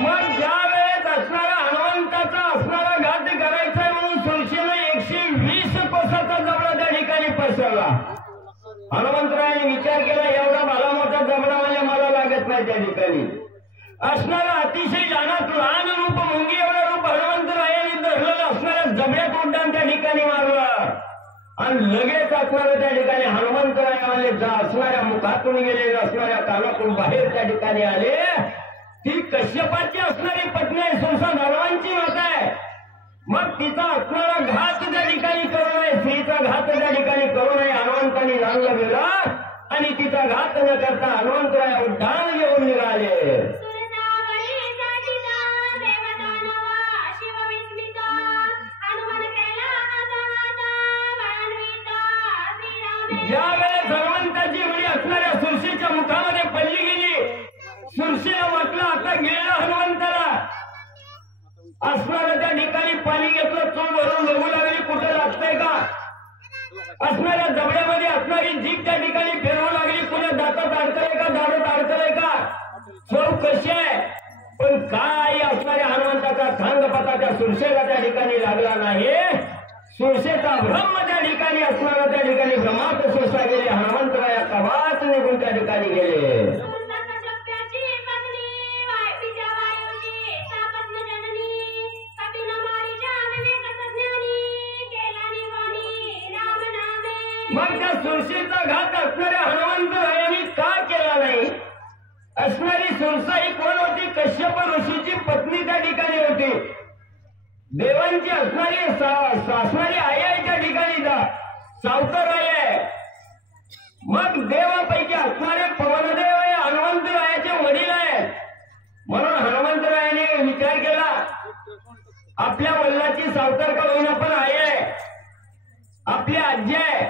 मग ज्या वेळेस असणारा हनुमंताचा असणारा घात करायचा म्हणून सुरसेनं 120 कोसाचा जबडा त्या ठिकाणी पसरला. हनुमंतरायाने विचार केला एवढा भला मोठा जबडा म्हणजे मला लागत नाही त्या ठिकाणी. असणारा अतिशय लहानात लहान रूप मुंगी एवढं रूप हनुमंतरायांनी धरलेलं असणाऱ्या जबड्यात उड्डाण त्या ठिकाणी मारलं आणि लगेच असणाऱ्या त्या ठिकाणी हनुमंतरायाने असणाऱ्या मुखातून गेले असणाऱ्या कानातून बाहेर त्या ठिकाणी आले. ती कश्यपाची असणारी पत्नी आहे, सुरसा धर्मांची माता आहे. मग तिचा असणारा घात त्या ठिकाणी करू नये, स्त्रीचा घात त्या ठिकाणी करू नये हनुमंतांनी जाणलं गेला आणि तिचा घात न करता हनुमंतराया उड्डाण घेऊन निघाले. ज्यावेळेस हनुमंताची मुली असणाऱ्या सुरशीच्या मुखामध्ये पडली गेली, सुरशीला वाटलं आता गेलं हनुमंताला. असणाऱ्या त्या ठिकाणी पाणी घेतलं, चूल भरून बघू लागली कुठं लागतंय का. असणाऱ्या जबड्यामध्ये असणारी जीभ त्या ठिकाणी फिरवू लागली, कुठे दातात अडकलंय का, दाढत अडकलंय का, चव कशी आहे. पण काय असणाऱ्या हनुमंताचा थांगपता त्या सुरशेला त्या ठिकाणी लागला नाही. सुरशेचा ब्रह्म त्या ठिकाणी असणारा त्या ठिकाणी भ्रमात सुरसा गेले. हनुमंतराया कवाच निघून त्या ठिकाणी गेले. मग त्या सुरशीचा घात असणाऱ्या हनुमंतरायांनी का केला नाही. असणारी सुरसा ही कोण होती, कश्यप ऋषीची पत्नी त्या ठिकाणी होती. देवांची असणारी आई आहे त्या ठिकाणी, सावतर आई आहे. मग देवापैकी असणारे पवनदेव आहे, हनुमंतरायाचे वडील आहे. म्हणून हनुमंतरायाने विचार केला, आपल्या वडिलाची सावतर का होईना पण आई आहे, आपली आजी आहे.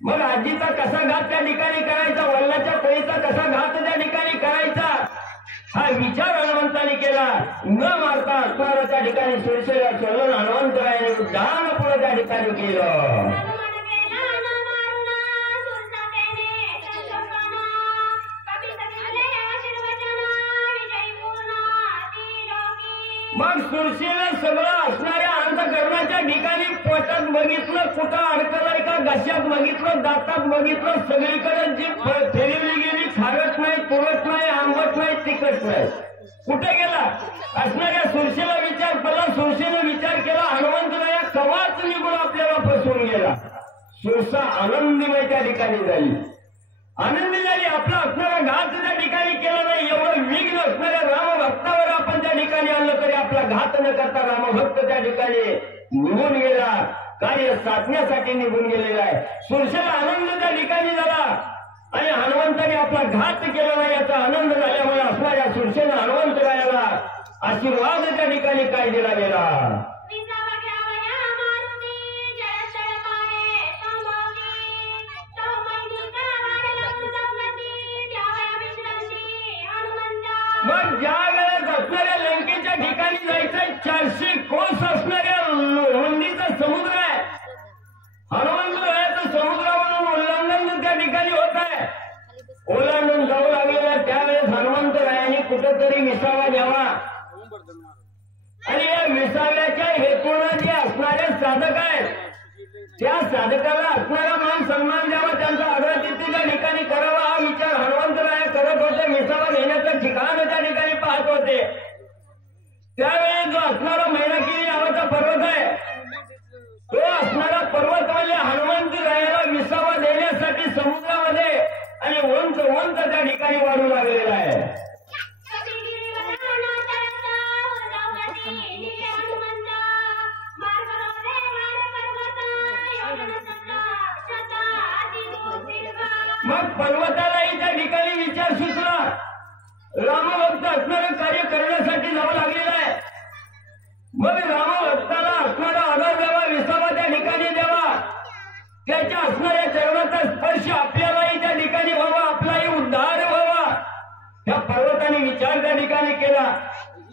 मग आजीचा कसा घात त्या ठिकाणी करायचा, वडिलाच्या कोळीचा कसा घात त्या ठिकाणी करायचा, हा विचार हनुमंताने केला. न मारता असणारा त्या ठिकाणी सुरसेला चलन हनुमंतरायाने उड्डाण पुढे त्या ठिकाणी केलं. मग सुरसेला सगळं असणाऱ्या अंतःकरणाच्या ठिकाणी पोटात बघितलं, कुठं अडकलंय का, घशात बघितलं, दातात बघितलं, सगळीकडे जीभ फिरवली गेली. खारट नाही, तुरट नाही, आंबट नाही, तिखट नाही. कुठे गेला असणाऱ्या सुरसेला विचार केला. सुरसेनं विचार केला, हनुमंतराया कवाच निघून आपल्याला फसवून गेला. सुरसा आनंदीमय त्या ठिकाणी झाली, आनंदी झाली. आपला असणारा घात त्या ठिकाणी केला नाही. एवढं विघ्न असणाऱ्या रामभक्तावर आपण त्या ठिकाणी आणलं तरी आपला घात न करता रामभक्त त्या ठिकाणी निघून गेला, कार्य साधण्यासाठी निघून गेलेला आहे. सुरसेला आनंद त्या ठिकाणी झाला आणि हनुमंताने आपला घात केला नाही याचा आनंद झाल्यामुळे असणाऱ्या सुरसेनं हनुमंतरायाला आशीर्वाद त्या ठिकाणी काय दिला गेला. मग ज्या वेळेस असणाऱ्या लंकेच्या ठिकाणी जायचंय, 400 कोस असणाऱ्या रुंदीचा समुद्र आहे. हनुमंतरायाचं समुद्रावरून उल्लंघन त्या ठिकाणी होत आहे. ओलांडून जाऊ लागलेला त्यावेळेस हनुमंतरायाने कुठंतरी विसावा घ्यावा आणि या विसाव्याच्या हेतून जे असणारे साधक आहेत त्या साधकाला असणारा मान सन्मान द्यावा, त्यांचा आदरातिथ्य त्या ठिकाणी करावा हा विचार हनुमंतराया करत होते. विसावा घेण्याचं ठिकाण त्या ठिकाणी पाहत होते. त्यावेळी जो असणारा मैनाकिनी नावाचा पर्वत आहे, तो असणारा पर्वत म्हणजे हनुमंतरायाला विसावा देण्यासाठी समुद्रामध्ये आणि उंच उंच त्या ठिकाणी वाढू लागलेला आहे. मग पर्वतालाही त्या ठिकाणी विचार सुचला, रामभक्त असणारं कार्य करण्यासाठी जावं लागलेलं आहे. मग रामभक्ताला असणारा आदर द्यावा, विसावा त्या ठिकाणी द्यावा, त्याच्या असणाऱ्या चरणाचा स्पर्श आपल्यालाही त्या ठिकाणी व्हावा, आपलाही उद्धार व्हावा. त्या पर्वताने विचार त्या ठिकाणी केला.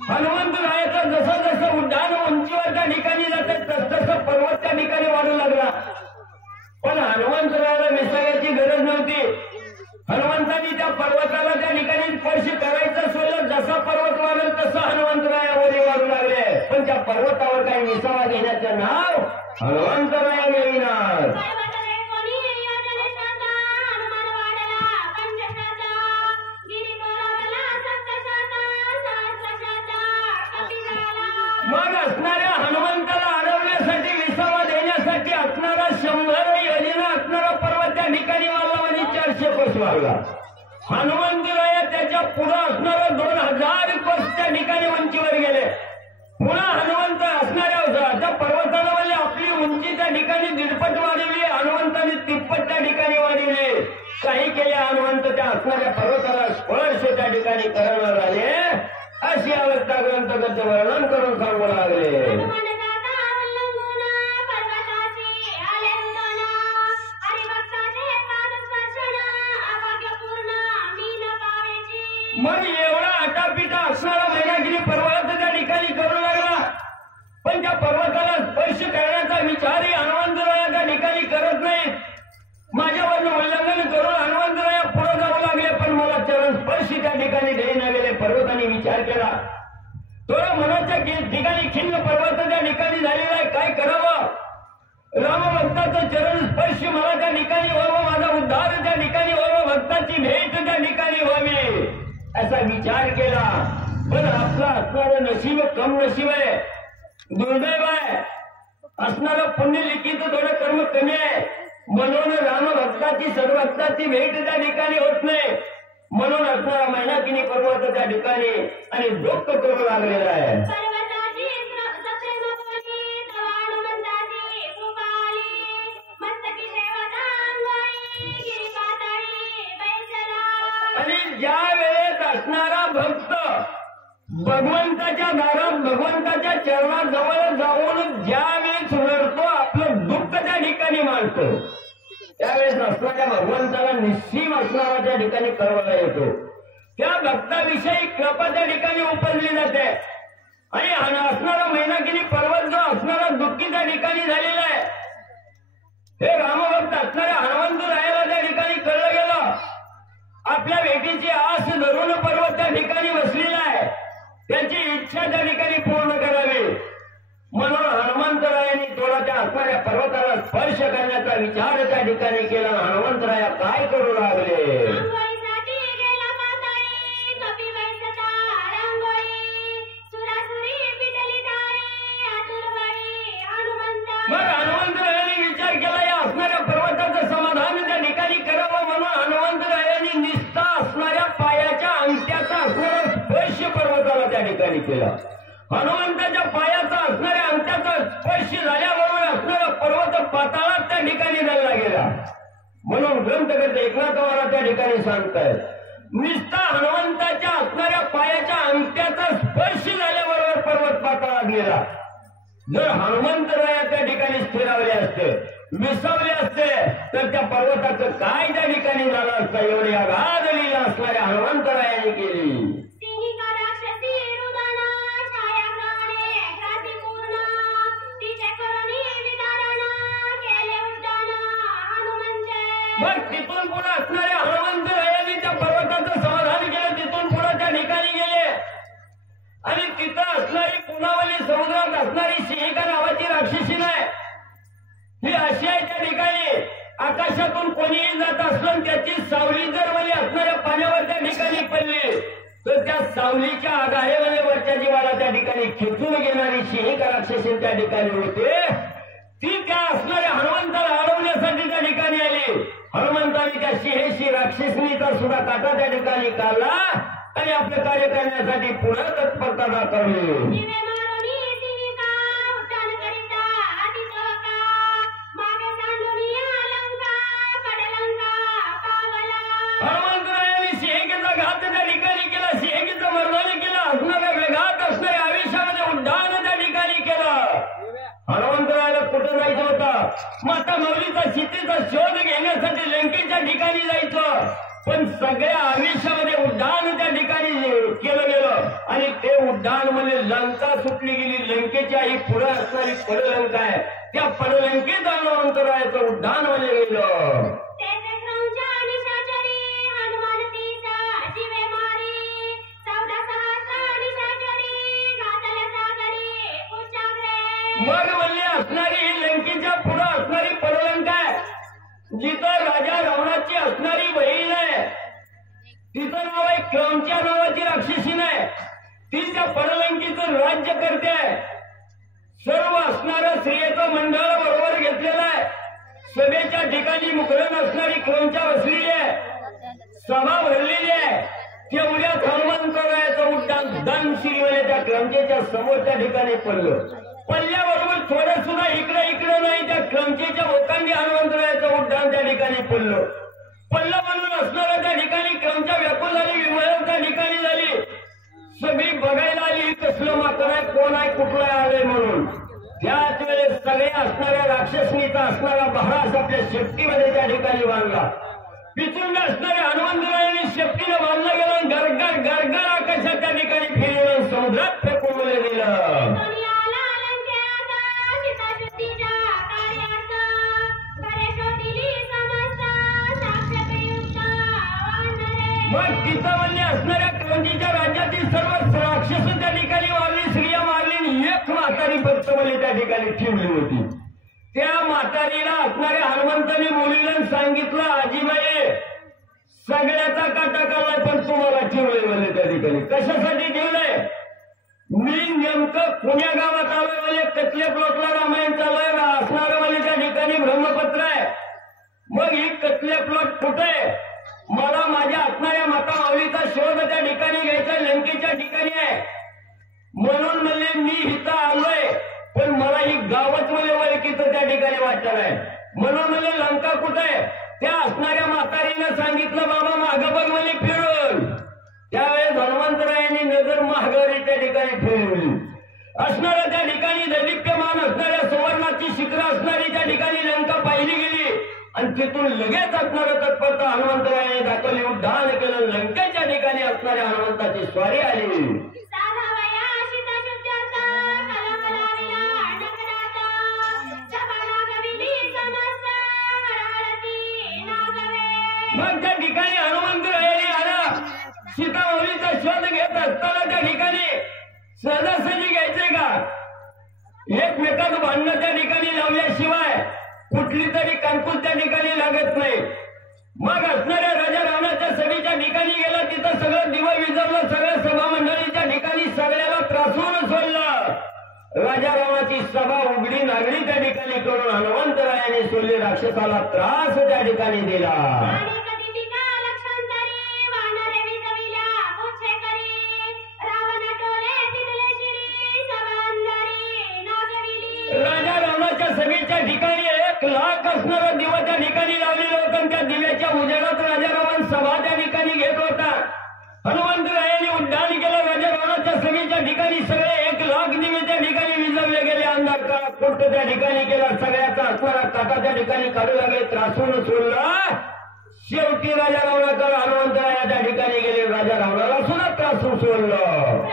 हनुमंतरायाचं जसं जसं उड्डाण उंचीवर त्या ठिकाणी जातं तसं पर्वत त्या ठिकाणी वाढू लागला. पण हनुमंतरायाला विसाव्याची गरज नव्हती. हनुमंतांनी त्या पर्वताला त्या ठिकाणी स्पर्श करायचं सोडलं. जसा पर्वत वाढेल तसं हनुमंतरायावरही वाढू लागले. पण त्या पर्वतावर काही विसावा घेण्याचं नाव हनुमंतराया येईनार. लागला. हनुमंतराया त्याच्या पुढे असणारे 2000 कोस त्या ठिकाणी उंचीवर गेले. पुन्हा हनुमंत असणाऱ्या त्या पर्वताला म्हणजे आपली उंची त्या ठिकाणी 1.5 वाढवली. हनुमंताने 3 त्या ठिकाणी वाढवली. काही केले हनुमंत त्या असणाऱ्या पर्वताला स्पर्श त्या ठिकाणी करणार आले. अशी अवस्था ग्रंथकर्ते वर्णन करून सांगू लागले. मग एवढा आटापिटा असणारा मैनागिरी पर्वत त्या ठिकाणी करू लागला. पण त्या पर्वताला स्पर्श करण्याचा विचारही हनुमंतराया त्या ठिकाणी करत नाहीत. माझ्यावरनं उल्लंघन करून हनुमंतराया पुढे जाऊ लागले. पण मला चरण स्पर्श त्या ठिकाणी देईना गेले. पर्वताने विचार केला. थोडा मनाच्या ठिकाणी खिन्न पर्वत त्या ठिकाणी झालेला आहे. काय करावं? रामभक्ताचं चरण स्पर्श मला त्या ठिकाणी व्हावं. माझा उद्धार त्या ठिकाणी व्हावं. भक्ताची भेट त्या ठिकाणी व्हावी असा विचार केला. पण आपला असणारं नशीब कम नशीब आहे, दुर्दैव आहे. असणारं पुण्य लिखित थोडं कर्म कमी आहे. म्हणून रामभक्ताची सद्भक्ताची भेट त्या ठिकाणी होत नाही. म्हणून असणारा मैनाकिनी पर्वत त्या ठिकाणी आणि दुःख करू लागलेला आहे. आणि ज्या वेळेस असणारा भक्त भगवंताच्या दारात भगवंताच्या चरणाजवळ जाऊन ज्या वेळेस रडतो, आपलं दुःख त्या ठिकाणी मांडतो, त्यावेळेस असणाऱ्या भगवंताला निश्चिम असणारा त्या ठिकाणी कळवला येतो. त्या भक्ताविषयी कृपा त्या ठिकाणी उपजली जाते. आणि असणारा मैनाकिनी पर्वत जो असणारा दुःखी त्या ठिकाणी झालेला आहे, हे रामभक्त असणाऱ्या हनुमंतरायाला त्या ठिकाणी कळलं गेलं. आपल्या भेटीची आस धरून पर्वत त्या ठिकाणी बसलेला आहे. त्याची इच्छा त्या ठिकाणी पूर्ण करावी म्हणून हनुमंतरायाने थोडा त्या असणाऱ्या पर्वताला स्पर्श करण्याचा विचार त्या ठिकाणी केला. हनुमंतराया काय करू लागले? मग हनुमंतरायाने विचार केला या असणाऱ्या पर्वताचं समाधान त्या ठिकाणी करावं. म्हणून हनुमंतरायाने निस्ता असणाऱ्या पायाच्या अंगठ्याचा असणारा स्पर्श पर्वताला त्या ठिकाणी केला. हनुमंताच्या पायाचा असणाऱ्या अंगठ्याचा स्पर्श झाल्याबरोबर असणारा पर्वत पाताळात त्या ठिकाणी जायला गेला. म्हणून ग्रंथकर्ते एकनाथ महाराज त्या ठिकाणी सांगतायत, निस्ता हनुमंताच्या असणाऱ्या पायाच्या अंगठ्याचा स्पर्श झाल्याबरोबर पर्वत पाताळात गेला. जर हनुमंतराया त्या ठिकाणी स्थिरावले असते, विसावले असते, तर त्या पर्वताचं काय त्या ठिकाणी झालं असतं? एवढी अगाध लीला असणाऱ्या हनुमंतरायाने केली. मग तिथून पुढे असणाऱ्या हनुमंतरायाने त्या पर्वताचं समाधान केलं. तिथून पुढे त्या ठिकाणी गेले आणि तिथं असणारी पुनावली समुद्रात असणारी सिंहिका नावाची राक्षसी नाही. ही अशी आहे त्या ठिकाणी आकाशातून कोणीही जात असलं त्याची सावली जर म्हणजे असणाऱ्या पाण्यावर त्या ठिकाणी पडली तर त्या सावलीच्या आगाहेमध्ये वरच्या जीवाला त्या ठिकाणी खेचून घेणारी सिंहिका राक्षसी त्या ठिकाणी होते. ती त्या असणाऱ्या हनुमंताला अडवण्यासाठी त्या ठिकाणी आली. हनुमंताने त्या सिंहेशी राक्षसनीचा सुद्धा काटा त्या ठिकाणी काढला आणि आपलं कार्य करण्यासाठी पुढे तत्परता दाखवली. हनुमंतरायाने सिंहिकेचा घात त्या ठिकाणी केला. सिंहिकेचं मर्दाने केलं. असणाऱ्या वेगात असणाऱ्या आयुष्यामध्ये उड्डाण त्या ठिकाणी केलं. हनुमंतरायाला कुठं जायचं होतं? माता माऊलीचा सीतेचा शोध घेण्यासाठी लंकेच्या ठिकाणी जायचं. पण सगळ्या आयुष्यामध्ये उड्डाण त्या ठिकाणी केलं गेलं आणि ते उड्डाण म्हणजे लंका सुटली गेली. लंकेच्या ही पुढे असणारी पडलंका आहे, त्या पडलंकेत हनुमंतरायाचं उड्डाण म्हणजे गेलं. मग म्हणजे असणारी ही लंकेच्या पुढे असणारी पडलंका आहे, जिथं राजा रावणाची असणारी बहीण आहे. तिचं नाव आहे क्रौंच्या नावाची राक्षसी नाही. ती त्या पडलंकीचं राज्य करते. सर्व असणारं स्त्रियेचं मंडळ बरोबर घेतलेलं आहे. सभेच्या ठिकाणी मुकरण असणारी क्रौंच्या बसलेली आहे. सभा भरलेली आहे. तेवढ्यात हनुमंतरायाचं उड्डाण धनश्रीमध्ये त्या क्रमचेच्या समोरच्या ठिकाणी पडलं. पडल्याबरोबर थोडं सुद्धा इकडे नाही, त्या क्रमचेच्या ओकांडी हनुमंतरायाचं उड्डाण त्या ठिकाणी पडलं. पडलं म्हणून असणाऱ्या त्या ठिकाणी क्रमच्या व्याकुल झाली, विमळ त्या ठिकाणी झाली. सगळी बघायला आली कसलं माकड आहे, कोण आहे, कुठलं आलंय म्हणून. त्याच वेळेस सगळे असणाऱ्या राक्षसनीचा असणारा महाराज आपल्या शेपटीमध्ये त्या ठिकाणी बांधला. पितृंड असणाऱ्या हनुमंतरायाने शेपटीनं बांधला गेला. गरगर गरगर आकाशात त्या ठिकाणी फिरवून समुद्रात फेकून दिलं. मग गीतामध्ये असणाऱ्या क्रंतीच्या राज्यातील सर्व राक्षस त्या ठिकाणी मारली, स्त्रिया मारली. एक म्हातारी भक्तवली त्या ठिकाणी ठेवली होती. त्या म्हातारीला असणाऱ्या हनुमंतांनी मुलीला सांगितलं, आजीबाई सगळ्याचा काटा काढलाय पण तुम्हाला ठेवलंय म्हणे त्या ठिकाणी. कशासाठी ठेवलंय? मी नेमकं पुण्या गावात आलोय म्हणजे कतले प्लॉटला रामायण चालूय असणारं म्हणजे त्या ठिकाणी ब्रह्मपत्र आहे. मग ही कतले प्लॉट कुठे? मला माझ्या असणाऱ्या माता माऊलीचा शोध त्या ठिकाणी घ्यायचा, लंकेच्या ठिकाणी आहे. म्हणून म्हणले मी इथं आलोय, पण मला ही गावच म्हणजे वळखीचं त्या ठिकाणी वाटत नाही. म्हणून म्हणले लंका कुठे? त्या असणाऱ्या म्हातारीनं सांगितलं, बाबा मागं बघ म्हणजे फिरून. त्यावेळेस हनुमंतरायांनी नजर महागारी त्या ठिकाणी फिरवली. असणाऱ्या त्या ठिकाणी दैदिप्यमान असणाऱ्या सुवर्णाची शिखर असणारी त्या ठिकाणी लंका पाहिली गेली. आणि तिथून लगेच असणारं तत्परता हनुमंतरायाने दाखवली, उड्डाण केलं. लंकेच्या ठिकाणी असणाऱ्या हनुमंताची स्वारी आली. मग त्या ठिकाणी हनुमंतरायाने आला. सीतामाऊलीचा शोध घेत असताना त्या ठिकाणी सहजासहजी घ्यायचंय का? एकमेकात भांडणं त्या ठिकाणी लावल्याशिवाय कुठली तरी कानपूर त्या ठिकाणी लागत नाही. मग असणाऱ्या राजा रावणाच्या सभेच्या ठिकाणी गेला. तिथं सगळं दिवा विजवलं. सगळ्या सभा मंडळीच्या ठिकाणी सगळ्याला त्रासून सोडलं. राजा रावणाची सभा उघडी नागडी त्या ठिकाणी करून हनुमंतरायाने सोडली. राक्षसाला त्रास त्या ठिकाणी दिला. राजा रावणाच्या सभेच्या ठिकाणी 1 लाख असणारा दिवा त्या ठिकाणी लावलेला होता. त्या दिव्याच्या उजेडात राजा रावण सभा त्या ठिकाणी घेत होता. हनुमंतरायाने उड्डाण केलं. राजा रावणाच्या सभेच्या ठिकाणी सगळे 1 लाख दिवे त्या ठिकाणी विजवले गेले. अंधार काळा कुठ त्या ठिकाणी केला. सगळ्याचा असणारा काटा त्या ठिकाणी काढू लागले. त्रासून सोडला. शेवटी राजा रावणाकडे हनुमंतराया त्या ठिकाणी गेले. राजा रावणाला सुद्धा त्रासून सोडलं.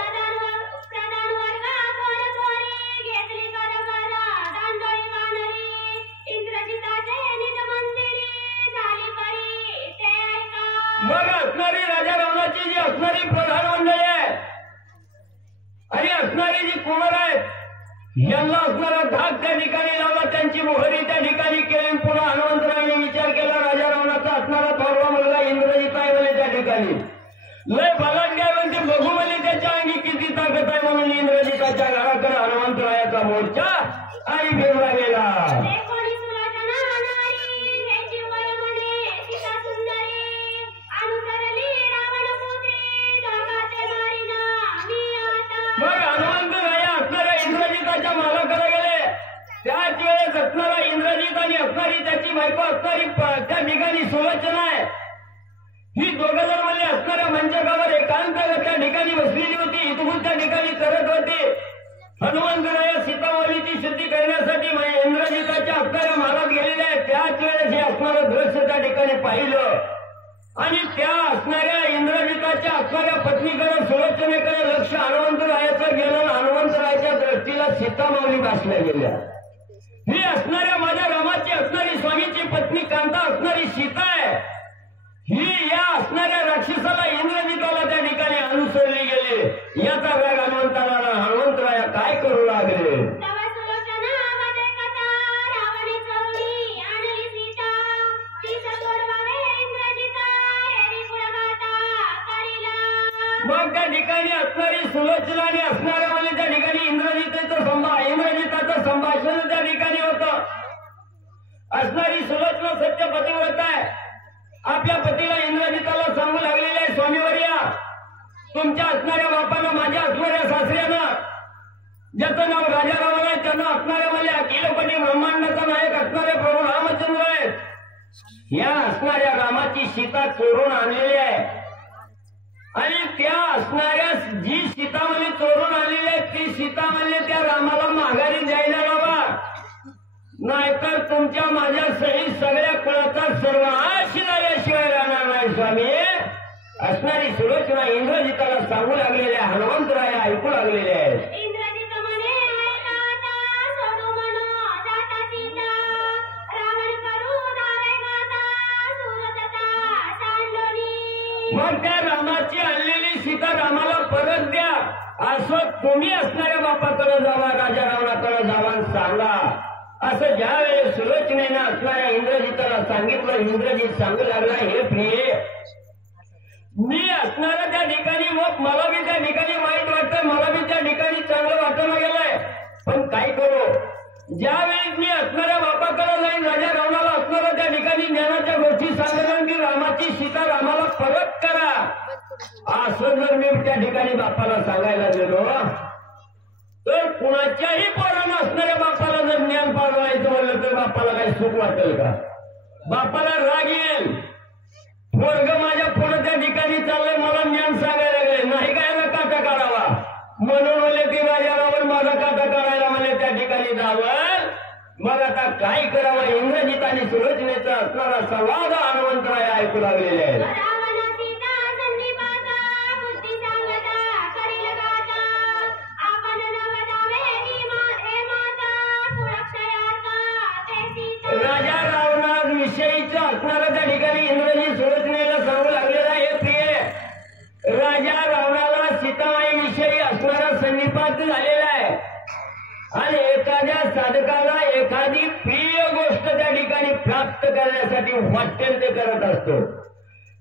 मग असणारी राजा रावणाची जी असणारी प्रधान मंडळी आहे आणि असणारी जी कुमार आहेत यांना असणारा धाक त्या ठिकाणी लावला. त्यांची मोहरी त्या ठिकाणी केली. पुन्हा हनुमंतरायाने विचार केला, राजा रावणाचा असणारा थोरला मुलगा इंद्रजित आहे म्हणे त्या ठिकाणी. लय बलाढ्य आहे म्हणजे बघू म्हणे त्याच्या अंगी किती ताकद आहे. म्हणून इंद्रजिताच्या घराकडे हनुमंतरायाचा मोर्चा आणि फिरला गेला. मग हनुमंतराया असणाऱ्या इंद्रजिताच्या मालाकडे गेले. त्याच वेळेस असणारा इंद्रजित आणि असणारी त्याची बायको असणारी त्या ठिकाणी सुलोचना आहे. ही दोघं जण म्हणजे असणाऱ्या मंचकावर एकांत त्या ठिकाणी बसलेली होती. हितगुज त्या ठिकाणी करत होती. हनुमंतराया सीतामाऊलीची शुद्धी करण्यासाठी इंद्रजिताच्या असणाऱ्या महालात गेलेले आहेत. त्याच वेळेस हे असणारं दृश्य त्या ठिकाणी पाहिलं आणि त्या असणाऱ्या इंद्रजिताच्या असणाऱ्या पत्नीकडे सुलोचनेकडे लक्ष हनुमंतरायाचं गेलं. हनुमंतरायाच्या दृष्टीला सीतामाऊली भासल्या गेल्या. ही असणाऱ्या माझ्या रामाची असणारी स्वामीची पत्नी कांता असणारी सीता आहे. ही या असणाऱ्या राक्षसाला इंद्रजिताला त्या ठिकाणी अनुसरली गेली. याचा राग हनुमंताला. हनुमंतराया काय करू लागले? मग त्या ठिकाणी असणारी सुलोचना आणि असणाऱ्या म्हणजे त्या ठिकाणी इंद्रजिताचं संभाषण त्या ठिकाणी होतं. असणारी सुलोचना सत्य पतिव्रत आहे. आपल्या पतीला इंद्रजिताला सांगू लागलेले आहे, स्वामीवर्या तुमच्या असणाऱ्या बापानं माझ्या असणाऱ्या सासऱ्यानं ज्याचं नाव राजाराम आहे त्यांना असणाऱ्या म्हणजे अखिलपती ब्रह्मांडाचा नायक असणारे प्रभू रामचंद्र आहेत. या असणाऱ्या रामाची सीता चोरून आणलेली आहे आणि त्या असणाऱ्या जी सीता म्हणजे चोरून आलेली आहे ती सीता म्हणजे त्या रामाला माघारी द्यायला लावा, नाहीतर तुमच्या माझ्या सहित सगळ्या कुळाचा सर्वनाश झाल्याशिवाय राहणार नाही. स्वामी असणारी सुलोचना इंद्रजिताला सांगू लागलेल्या हनुमंतराया ऐकू लागलेले आहेत. मग त्या रामाची आणलेली सीता रामाला परत द्या असं तुम्ही असणाऱ्या बापाकडे जावा, राजा रावणाकडे जावा आणि सांगा. असं ज्या वेळेस सुलोचनेनं असणाऱ्या इंद्रजिताला सांगितलं, इंद्रजित सांगू लागला, हे प्रिय मी असणाऱ्या त्या ठिकाणी मग मला बी त्या ठिकाणी वाईट वाटतंय, मला बी त्या ठिकाणी चांगलं वाटायला गेलंय, पण काय करू, ज्यावेळेस मी असणाऱ्या बापाकडे जाईन राजा रावणाला असणाऱ्या त्या ठिकाणी ज्ञानाच्या गोष्टी सांगणार की रामाची सीता रामाला परत करा, असं जर मी त्या ठिकाणी बापाला सांगायला गेलो तर कुणाच्याही पोरानं असणाऱ्या बापाला जर ज्ञान पाळवायचं म्हणलं तर बापाला काही सुख वाटेल का? बापाला राग येईल. पोरग माझ्या पुढे त्या ठिकाणी चाललंय, मला ज्ञान सांगायला लागले, नाही काय ना काटा काढावा म्हणून म्हणले ती राजारावर माझा काटा काढायला म्हणले त्या ठिकाणी जावं. मग आता काय करावं? इंद्रजित आणि सुलोचनेचा असणारा संवाद हनुमंतराय ऐकू लागलेले आहेत. राजा रावणाविषयीचं असणारा त्या ठिकाणी इंद्रजित सुलोचनेला सांगू लागलेला आहे, प्रिय राजा रावणाला सीतामाई विषयी असणारा संनिपात झालेला आहे आणि एखाद्या साधकाला एखादी प्रिय गोष्ट त्या ठिकाणी प्राप्त करण्यासाठी वाटेल ते करत असतो,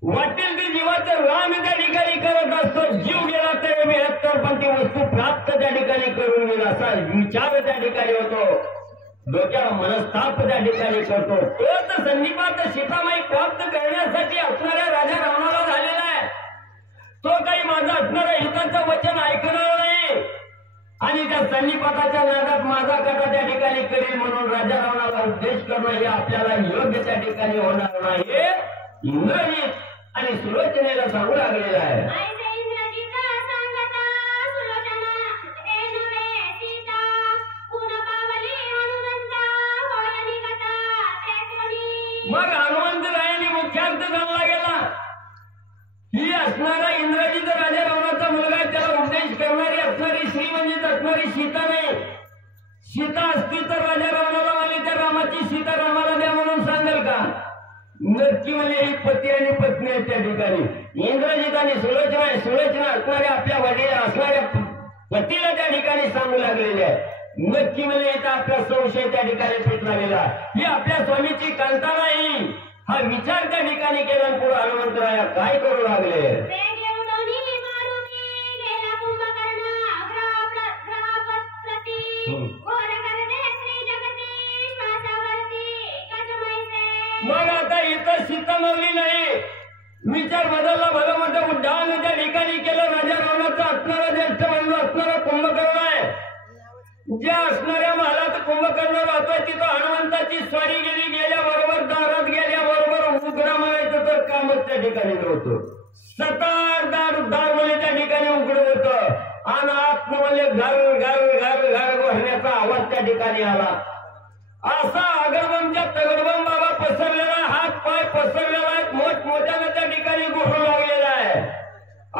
वाटेल ते जीवाचं रान त्या ठिकाणी करत असतो. जीव गेला तरी मिळत पण ती वस्तू प्राप्त त्या ठिकाणी करून घेईल असा विचार त्या ठिकाणी होतो, डोक्याला मनस्ताप त्या ठिकाणी करतो. तोच संनिपात सीतामाई प्राप्त करण्यासाठी असणाऱ्या राजा रावणाला झालेला आहे. तो काही माझं असणारं हिताचं वचन ऐकणार नाही आणि त्या संनिपाताच्या नादात माझा कथा त्या ठिकाणी करील म्हणून राजा रावणाला उद्देश करणं हे आपल्याला योग्य त्या ठिकाणी होणार नाही. इंद्रजित आणि सुलोचनेला सांगू लागलेलं आहे. मग हनुमंतरायांनी मुख्यार्थ जाणला गेला. ही असणारा इंद्रजित राजा रावणाचा मुलगा आहे, त्याला उपदेश करणारी असणारी श्री म्हणजे असणारी सीता नाही. सीता असती तर राजा रावणाला म्हणले त्या रामाची सीता रामाला द्या म्हणून सांगेल का? नक्की म्हणजे ही पती आणि पत्नी आहेत त्या ठिकाणी. इंद्रजित आणि सुलोचना असणाऱ्या आपल्या वडील असणाऱ्या पतीला त्या ठिकाणी सांगू लागलेले आहे. नक्की म्हणजे इथं आपला संशय त्या ठिकाणी पेटला गेला. ही आपल्या स्वामीची कांता नाही हा विचार त्या ठिकाणी केला. पुढे हनुमंतराया काय करू लागले? मग आता इथं सीता मावली नाही, विचार बदलला. भलं मोठं उड्डाण त्या ठिकाणी केलं. राजा रावणाचा असणारा ज्येष्ठ बंधू असणारा कुंभकर्ण आहे. ज्या असणाऱ्या महालात कुंभकर्ण राहतोय तिथं हनुमंताची स्वारी गेली. गेल्याबरोबर दारात गेल्याबरोबर उघडा म्हणायचं तर कामच त्या ठिकाणी नव्हतं. सतार दार म्हणजे त्या ठिकाणी उघडं होतं आणि आतमध्ये घर घर घर घर भरण्याचा आवाज त्या ठिकाणी आला. असा अगरबमच्या तगडबम बाबा पसरलेला, हात पाय पसरलेला आहे, मोठमोठ्यानं त्या ठिकाणी घुरू लागलेला आहे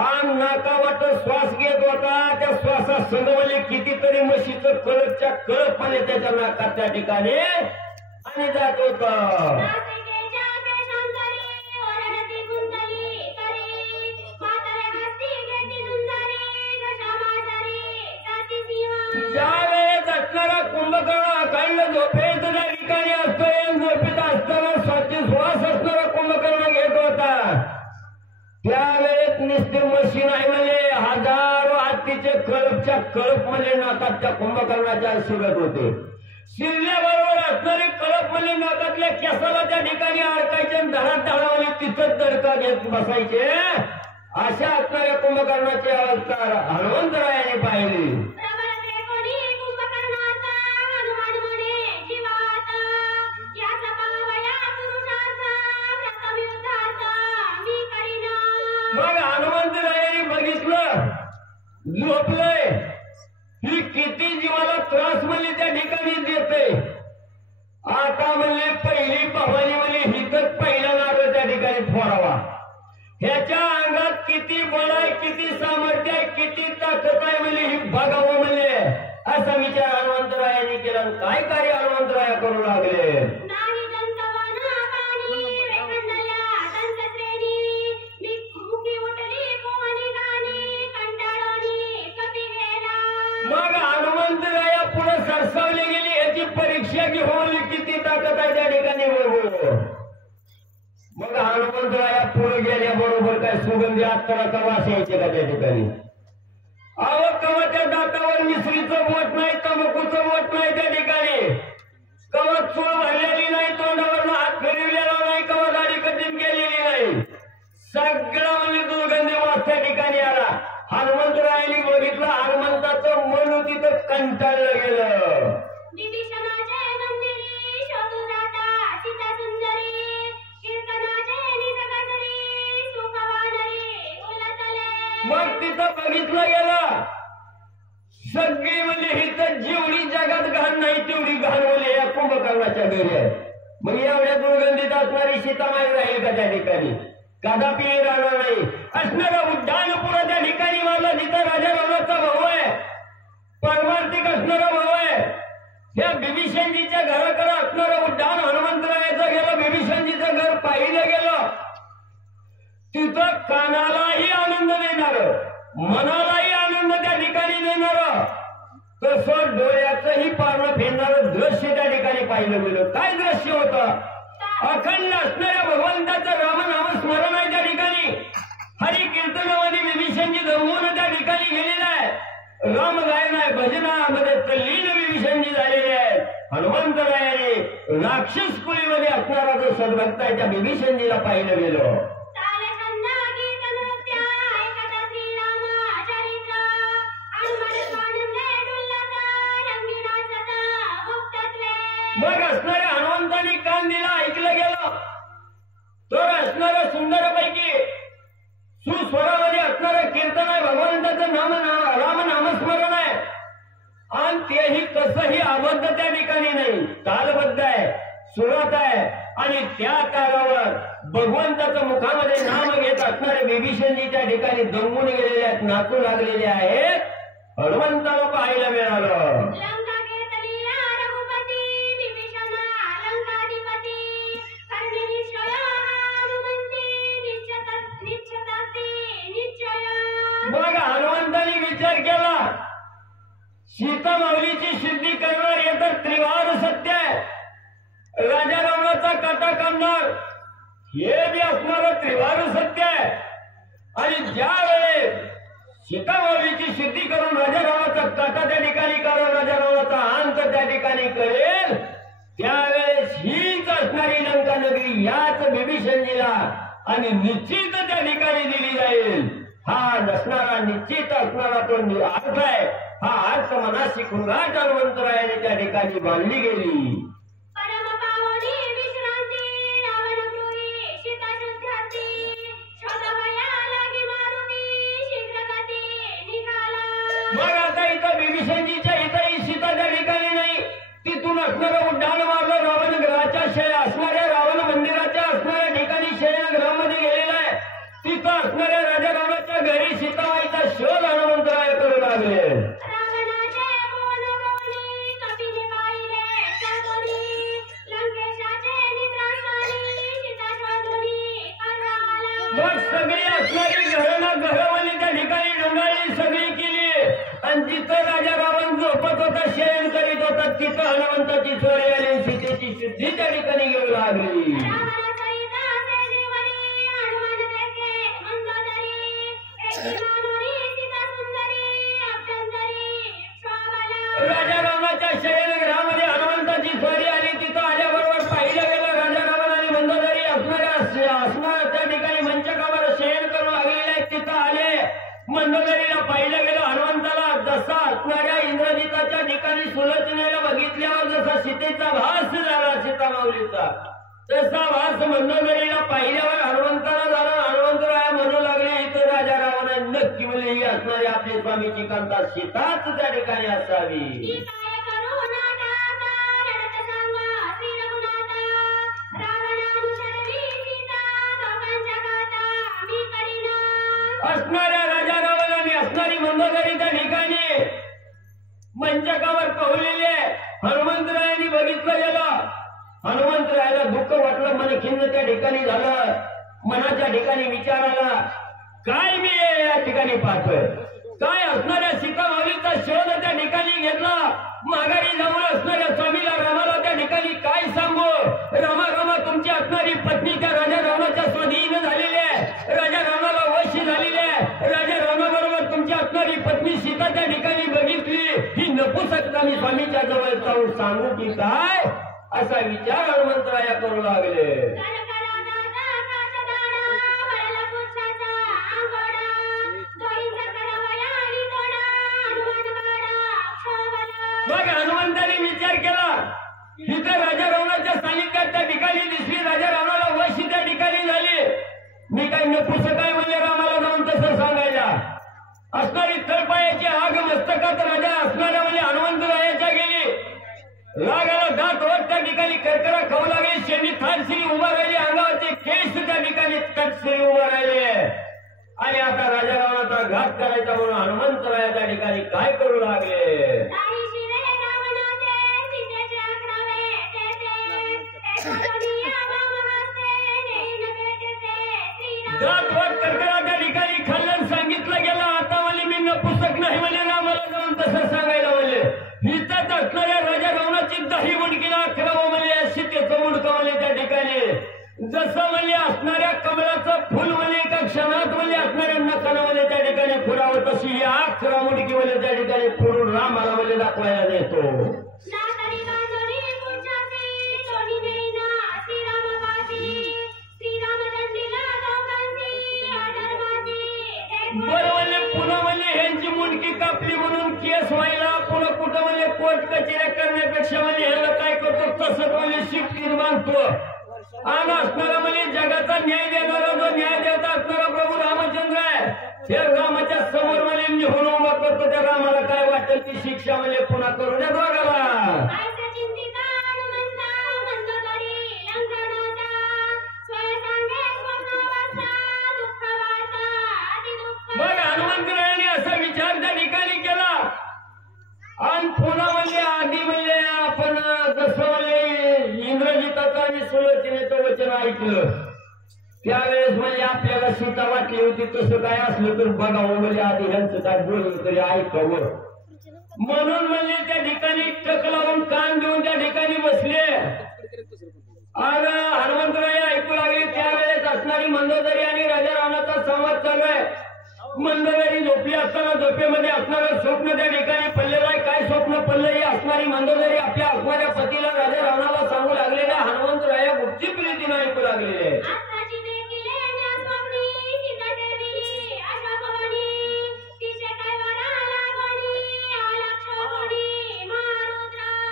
आणि नाकावाट श्वास घेत होता. त्या श्वासासंगमध्ये कितीतरी म्हशीचं कळपच्या कळपणे त्याच्या नाकात त्या ठिकाणी आणि जात होत. ज्या वेळेस असणारा कुंभकर्ण अखंड झोपेत त्या ठिकाणी असतोय, झोपेत असताना श्वास असणारा कुंभकर्ण घेत होता. त्यावेळेस निस्ते मशीन आहे म्हणजे हजारो हत्तीचे कळपच्या कळप म्हणजे नाकात त्या कुंभकर्णाच्या शिरत होते. शिरल्याबरोबर असणारी कळप म्हणजे नाकातल्या केसाला त्या ठिकाणी अडकायचे आणि धरात ढाळावले तिथंच दडका घेत बसायचे. अशा असणाऱ्या कुंभकर्णाची अवस्था हनुमंतरायाने पाहिली. मग हनुमंतरायाने बघितलं झोपलंय, ही किती जीवाला त्रास म्हणले त्या ठिकाणी देते. आता म्हणले पहिली भवानी म्हणले हिथच पहिला नारळ त्या ठिकाणी फोडावा. ह्याच्या अंगात किती बळ आहे, किती सामर्थ्य आहे, किती ताकद आहे म्हणले ही बघावं म्हणले. असा विचार हनुमंतरायाने केला. काय कार्य हनुमंतराया करू लागले. मग हनुमंतराया पुढे सरसावले गेली. याची परीक्षा घेऊन किती ताकद आहे त्या ठिकाणी बघू. मग हनुमंतराया पुढे गेल्याबरोबर काय सुगंधी अत्तराचा वास यायचे का त्या ठिकाणी. अहो कवा त्या दातावर मिसरीचं बोट नाही, तंबाखूचं बोट नाही त्या ठिकाणी. कवा चूळ भरलेली नाही, तोंडावर हात फिरवलेला नाही, कवा दाढी कठीण केलेली नाही. सगळा म्हणजे दुर्गंधी वास त्या ठिकाणी आला. हनुमंतरायाने बघितलं, हनुमंताचं मन तिथं कंटाळलं गेलं. मग तिथं बघितलं गेलं सगळी म्हणजे हिथं जेवढी जगात घाण नाही तेवढी घाण बोले या कुंभकर्णाच्या घरी आहे. मग एवढ्या दुर्गंधीत असणारी सीतामाई राहील का त्या ठिकाणी. कदापि राहणार नाही. असणारा उड्डाणपुरा त्या ठिकाणी मला जिथं राजा रावणाचा भाऊ आहे, परमार्थिक असणारा भाऊ आहे. या बिभीषणजीच्या घराकडे असणारं उड्डाण हनुमंतरायाचं गेलं. बिभीषणजीचं घर पाहिलं गेलं. तिथं कानालाही आनंद देणार, मनालाही आनंद त्या ठिकाणी देणार, तसं डोळ्याचंही पारणं फिरणारं दृश्य त्या ठिकाणी पाहिलं गेलं. काय दृश्य होतं. अखंड असणाऱ्या भगवंताचं रामनाम स्मरण आहे त्या ठिकाणी. हरी कीर्तनामध्ये विभीषणजी दमवून त्या ठिकाणी गेलेला आहे. राम गायन आहे, भजनामध्ये तल्लीन विभीषणजी झालेले आहेत. हनुमंतरायाने राक्षस कुलीमध्ये असणारा जो सद्भक्त आहे त्या विभीषणजीला पाहिलं गेलं. मग असणाऱ्या हनुमंतांनी कान दिला, ऐकलं गेलं. तर असणारं सुंदरपैकी सुस्वरामध्ये असणारं कीर्तन आहे, भगवंताचं राम नामस्मरण आहे. आणि तेही कसंही आबद्ध त्या ठिकाणी नाही, तालबद्ध आहे, सुरात आहे. आणि त्या तालावर भगवंताचं मुखामध्ये नाम घेत असणारे विभीषणजी त्या ठिकाणी दंगून गेलेले आहेत, नाचू लागलेले आहेत. हनुमंताला पाहायला मिळालं. मग हनुमंतांनी विचार केला, सीता माऊलीची सिद्धी करणार हे तर त्रिवार सत्य आहे. राजा रावणाचा काटा काढणार हे बी असणारं त्रिवार सत्य आहे. आणि ज्या वेळेस सीता माऊलीची सिद्धी करून राजा रावणाचा काटा त्या ठिकाणी काढून राजा रावणाचा अंत त्या ठिकाणी करेल, त्यावेळेस हीच असणारी लंका नगरी याच विभीषणजीला आणि निश्चित त्या ठिकाणी दिली जाईल. हा नसणारा निश्चित असणारा तो अर्थ आहे. हा अर्थ मनाशी खुंगाट हनुमंतरायाने त्या ठिकाणी बांधली गेली. मग आता इथं विभीषणजीच्या इथंही सीता त्या ठिकाणी नाही. तिथून असणारं उड्डाण मारलं रावणगृहाच्या असणाऱ्या रावण मंदिराच्या असणाऱ्या ठिकाणी शयनगृहामध्ये गेलेला आहे. तिथं असणाऱ्या राजा रावणाच्या घरी सीताबाईचा शोध हनुमंतराय करू लागले. मग सगळी असणारी घरवाली त्या ठिकाणी डोंगाळी सगळी केली. आणि जिथं राजा रावण झोपत होता, शयन करीत होता, तिथं हनुमंताची चोरी आली. सीतेची सिद्धी त्या ठिकाणी घेऊ लागली. राजा रावणाच्या शयनगृहामध्ये हनुमंताची स्वारी आली. तिथं आल्याबरोबर सुलोचनेला बघितल्यावर जसा सीतेचा भास झाला सीतामाऊलीचा, तसा भास मंदोदरीला पाहिल्यावर हनुमंताला झाला. हनुमंतराया म्हणू लागले, इथं राजा रावणा नक्की म्हणजे ही असणारी आपली स्वामीची कांता सीताच त्या ठिकाणी असावी. असणाऱ्या राजा रावणाने असणारी मंदोदरी त्या ठिकाणी मंचकावर पाहुलेले हनुमंतरायांनी बघितलं गेलं. हनुमंतरायाला दुःख वाटलं, मन खिन्न त्या ठिकाणी झालं. मनाच्या ठिकाणी विचार आला, काय मी या ठिकाणी पाहतोय, काय असणाऱ्या सीतामाऊलीचा शोध त्या ठिकाणी घेतला. माघारी जाऊन असणाऱ्या स्वामीला रामाला त्या ठिकाणी काय सांगू, रामा रामा तुमची असणारी पत्नी त्या राजा रावणाच्या स्वाधीन झालेली आहे, राजा रावणाला वशी झालेली आहे. राजा रावणाबरोबर तुमची असणारी पत्नी सीता त्या ठिकाणी बघितली, ही नपुसकता मी स्वामीच्या जवळ जाऊन सांगू की काय, असा विचार हनुमंतराया करू लागले. मग हनुमंताने विचार केला, इथे राजा रावणाच्या सानिध्यात त्या ठिकाणी दिसली, राजा रावणाला वशी त्या ठिकाणी झाली. मी काही नपुसक आहे म्हणजे रामाला जाऊन तसं सांगायला. असणारी तळपायाची आग मस्तकात राजा असणाऱ्या म्हणजे हनुमंतरायाच्या गेली. रागाला दात वर त्या ठिकाणी करकरा खाऊ लागले. शेणी थाटश्री उभा राहिली, अंगावरचे केस त्या ठिकाणी तटश्री उभा राहिले. आणि आता राजा रावणाचा घात करायचा म्हणून हनुमंतराया त्या ठिकाणी काय करू लागले. दात वर करकरा त्या ठिकाणी खाल्लं, सांगितलं गेलं, आता म्हणजे मी नपुसक नाही म्हणजे रामाला जाऊन तसं सांगायला म्हणजे. हितात असणाऱ्या राजा रावणाची दही मुंडकीला अकरावं म्हणजे सीतेचं मुंडकं म्हणजे त्या ठिकाणी जसं म्हणजे असणाऱ्या कमळाचं फुल म्हणजे एका क्षणात म्हणजे असणाऱ्या नखानं म्हणजे त्या ठिकाणी फुरावं, तशी ही 11 मुंडकी म्हणजे त्या ठिकाणी फुरून रामाला म्हणजे दाखवायला देतो. बरं म्हणजे पुन्हा म्हणजे ह्यांची मुंडकी कापली म्हणून केस व्हायला, पुन्हा कुठं म्हणजे कोर्ट कचेऱ्या करण्यापेक्षा म्हणजे ह्याला काय करतो तसंच म्हणजे शिफ्टीत बांधतो. आणि असणारा म्हणजे जगाचा न्याय देणारा जो न्याय देवता असणारा प्रभू रामचंद्र आहे, हे रामाच्या समोर म्हणजे निहून उभा करतो. त्या रामाला काय वाटेल ती शिक्षा म्हणजे पुन्हा करू द्या दोघाला. मग हनुमंतरायाने असा विचार त्या ठिकाणी केला. आणि पुन्हा म्हणजे आधी म्हणजे आपण जसं म्हणजे इंग्रजीचं आणि सुलोचनेचं वचन ऐकलं, त्यावेळेस म्हणजे आपल्याला सीता वाटली होती तसं काय असलं तर बघावं म्हणजे आधी ह्यांचं काय बोललं तरी ऐकावं म्हणून म्हणजे त्या ठिकाणी टक लावून कान देऊन त्या ठिकाणी बसले. आणि हनुमंतराय ऐकू लागले. त्यावेळेस असणारी मंदोदरी आणि राजा रावणाचा संवाद चालू आहे. मंदोदरी झोपली असताना झोपेमध्ये असणारं स्वप्न त्या ठिकाणी पडलेलं आहे. काय स्वप्न पडलं हे असणारी मंदोदरी आपल्या असणाऱ्या पतीला राजा रावणाला सांगू लागलेल्या हनुमंतराया गुप्ती प्रीतीनं ऐकू लागलेले.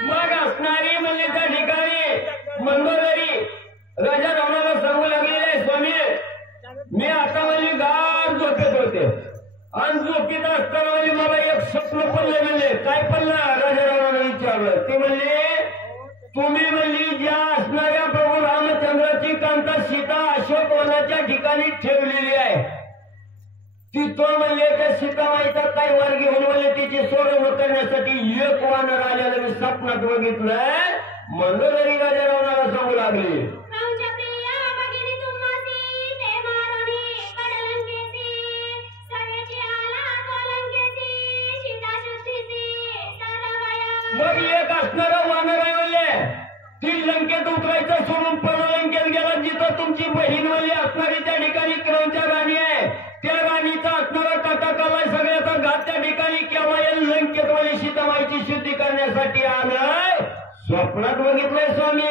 मग असणारी म्हणजे त्या ठिकाणी मंदोदरी राजा रावणाला सांगू लागलेले, स्वामी मी आता म्हणजे गाढ झोपेत होते आणि झोपेत असताना म्हणजे मला एक स्वप्न पडलं. म्हणजे काय पडलं राजा रावणाला विचारलं. ते म्हणजे तुम्ही म्हणजे ज्या असणाऱ्या प्रभू रामचंद्राची कांता सीता अशोकवनाच्या ठिकाणी ठेवलेली आहे, तिथं म्हणजे त्या सीतामाईचा काय वर घेऊन म्हणजे तिची सोडवणूक करण्यासाठी एक वानर आलेलं मी स्वप्नात बघितलंय. मंदोदरी राजा रावणाला सांगू लागली. मग एक असणारा वानर आहे म्हणले, ती लंकेत उतरायचं सोडून पण लंकेत गेला जिथं तुमची बहीण म्हणजे असणारी त्या ठिकाणी क्रौंच्या राणी आहे. त्या राणीचा असणारा टाटाकाला सगळ्याचा घात त्या ठिकाणी केव्हा येईल लंकेत म्हणजे सीतामाईची शुद्धी करण्यासाठी आलंय. स्वप्नात बघितलंय स्वामी.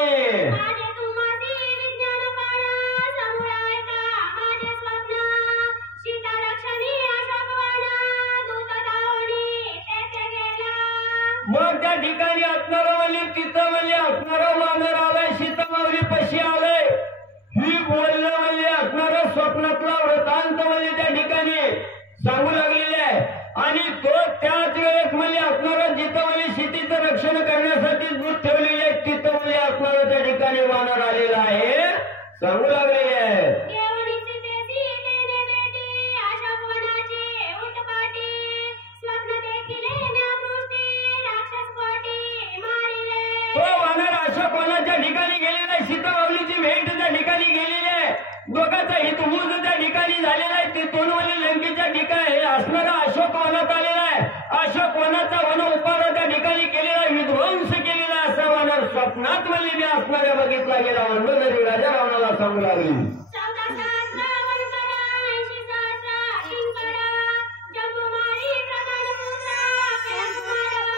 मग त्या ठिकाणी असणारा म्हणजे तिथं म्हणजे असणारा वानर आलाय सीतामावली पशी आलाय ही बोलणं म्हणजे असणारा स्वप्नातला वृत्तांत म्हणजे त्या ठिकाणी सांगू लागलेले आहे आणि तो त्याच वेळेस म्हणजे असणारा जिथं म्हणजे शेतीचं रक्षण करण्यासाठी दूध ठेवलेले आहे तिथं म्हणजे असणारा त्या ठिकाणी वानर आलेला आहे सांगू लागलेले आहे तो वानर अशा कोणाच्या ठिकाणी गेलेला आहे सीतामावलीची भेट त्या ठिकाणी गेलेली आहे दोघांचा हितभूज त्या ठिकाणी झालेला आहे तिथून म्हणजे लंकेच्या ठिकाणी असणारा अशोक वनात आलेला आहे अशोक वनाचा वन उपारा त्या ठिकाणी केलेला आहे विध्वंस केलेला असा वानर स्वप्नात म्हणजे मी असणाऱ्या बघितला गेला मंडोदरी राजा रावणाला सांगू लागली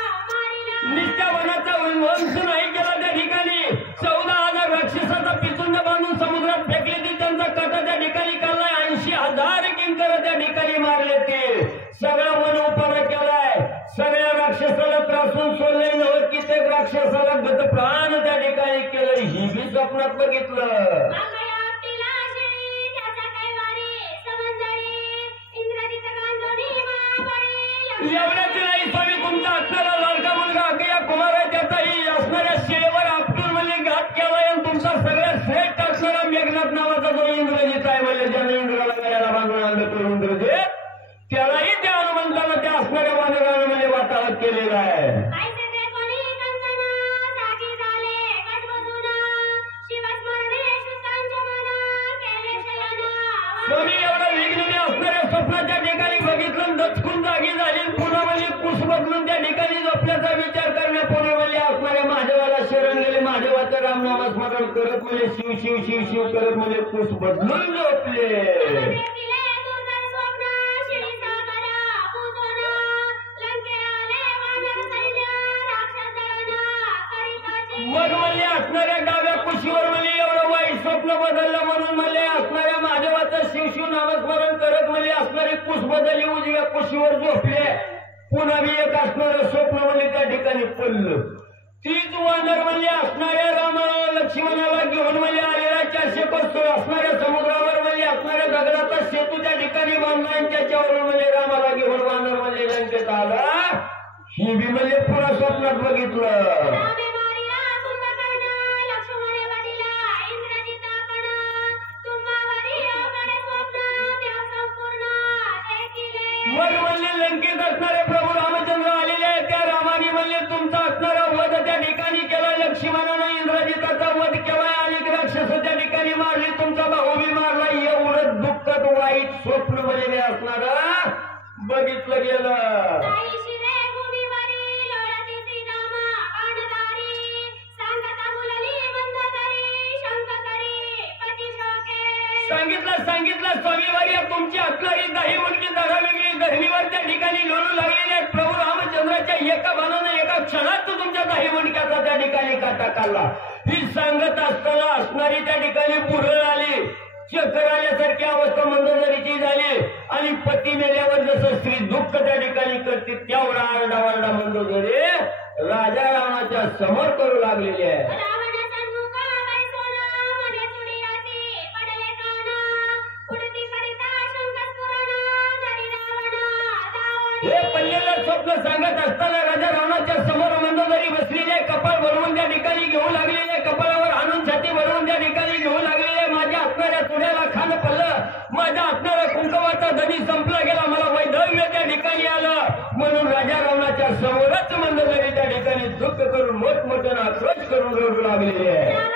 नित्या वनाचा विध्वंस नाही केला त्या ठिकाणी 14,000 राक्षसाचा पितुंड बांधून समुद्रात फेकले ते त्यांचा कथा त्या ठिकाणी काढलाय 80,000 किंकर त्या ठिकाणी मारले ते सगळा वन उपारा केलाय सगळ्या राक्षसाला त्रासून सोडले नव्हत कित्येक राक्षसाला गतप्राण त्या ठिकाणी केलं ही बी स्वप्नात बघितलं एवढ्याच नाही स्वामी तुमचा असणारा लाडका मुलगा अकया कुमार आहे त्याचाही असणाऱ्या शेवर आपटून म्हणजे घात केलाय आणि तुमचा सगळ्यात श्रेष्ठ असणारा मेघनाथ नावाचा जो इंद्रजित आहे म्हणजे ज्याने इंद्राला गळ्याला बांधून आणलं तो इंद्रजित त्यालाही त्या हनुमंतानं त्या असणाऱ्या वानरानं म्हणजे वातावत केलेलं आहे स्वामी एवढं विघ्न मी असणाऱ्या स्वप्नाच्या ठिकाणी बघितलं दचकून जागी झाली पुन्हा म्हणजे कुस बदलून त्या ठिकाणी झोपण्याचा विचार करण्यापूर्वी म्हणजे असणाऱ्या महादेवाला शरण गेले महादेवाचं रामनामस्मरण करत म्हणजे शिव शिव शिव शिव करत म्हणजे कुस बदलून झोपले मग म्हणजे असणाऱ्या डाव्या कुशीवर म्हणजे एवढं वाईट स्वप्न बदललं म्हणून म्हणजे असणाऱ्या महादेवाचं शिवशिव नामस्मरण करत म्हणजे असणारी कुस बदलली उजव्या कुशीवर झोपले पुन्हा मी एक असणारं स्वप्न म्हणजे त्या ठिकाणी पडलं तीच वानर म्हणजे असणाऱ्या रामाला लक्ष्मणाला घेऊन म्हणजे आलेला 400 कोस असणाऱ्या समुद्रावर म्हणजे असणाऱ्या दगडाचा सेतू त्या ठिकाणी बांधला आणि त्याच्यावर म्हणजे रामाला घेऊन वानर म्हणजे लंकेत आला ही बी म्हणजे पुन्हा स्वप्नात बघितलं मग म्हणजे लंकेत असणारे प्रभू रामचंद्र आलेले आहेत त्या रामाने म्हणजे तुमचा असणारा वध त्या ठिकाणी केला लक्ष्मणानं इंद्रजिताचा वध केलाय आणि राक्षस त्या ठिकाणी मारली तुमचा भाऊ बी मारला एवढं दुःखद वाईट स्वप्न म्हणजे असणार बघितलं गेलं सांगितलं स्वामीवारी तुमची असणारी दाही मुलगी दहा वेगळी गहिनीवर त्या ठिकाणी लोळू लागलेली आहेत प्रभू रामचंद्राच्या एका बाणानं एका क्षणात तुमच्या दाही मुलग्याचा त्या ठिकाणी काटा काढला ही सांगत असताना असणारी त्या ठिकाणी पुरळ आली चक्कर आल्यासारखी अवस्था मंदोदरीची झाली आणि पती मेल्यावर जसं स्त्री दुःख त्या ठिकाणी करते तेवढा आरडावारडा मंदोदरी राजा रामाच्या समोर करू लागलेली आहे हे पडलेलं स्वप्न सांगत असताना राजा रावणाच्या समोर मंदोदरी बसलेले कपाळ भरवून त्या ठिकाणी घेऊ लागलेले कपाळावर आणून छाती भरवून त्या ठिकाणी घेऊ लागलेले माझ्या असणाऱ्या तुड्याला खान पडलं माझ्या असणाऱ्या कुंकवाचा दनी संपला गेला मला वैधव्य त्या ठिकाणी आलं म्हणून राजा रावणाच्या समोरच मंदोदरी त्या ठिकाणी दुःख करून मोठमोठ्यानं आक्रोश करून रडू लागलेले आहे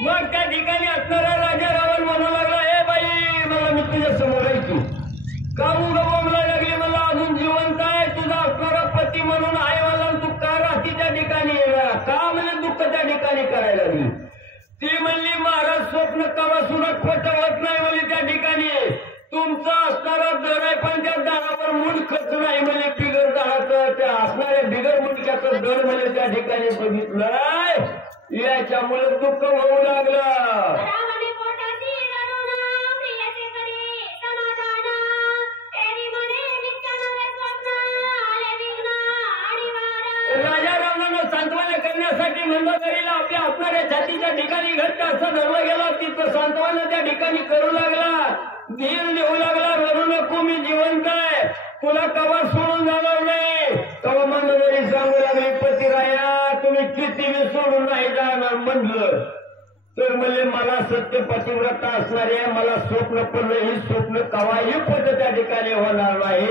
मग त्या ठिकाणी असणारा राजा रावण म्हणू लागला हे बाई मला मी तुझ्या समोर आहे तू का बोंबला लागली मला अजून जिवंत आहे तुझा असणारा पती म्हणून आहे मला तू का राहती त्या ठिकाणी का म्हणजे दुःख त्या ठिकाणी करायला लागली ती म्हणली महाराज स्वप्न कवा सुद्धा खोटं होत नाही म्हणजे त्या ठिकाणी तुमचा असणारा दर आहे पण त्या दरावर मुंडखच नाही म्हणजे बिगर दराचं त्या असणाऱ्या बिगर मुंडक्याचं दर म्हणजे त्या ठिकाणी बघितलंय याच्यामुळे दुःख होऊ लागलं मंदोदरीला आपल्या असणाऱ्या जातीच्या ठिकाणी घट्ट असं धरलं गेलं. तिथं सांत्वन त्या ठिकाणी करू लागला, धीर देऊ लागला. रडू नको, मी जिवंत आहे, तुला कवा सोडून जाणार नाही. तेव्हा मंदोदरी सांगू लागली, पतिराया तुम्ही किती मी सोडून नाही जाणार म्हणलं तर म्हणजे मला सत्य पतिव्रता असणारे मला स्वप्न पडलं, ही स्वप्न कवाही पद त्या ठिकाणी होणार नाही.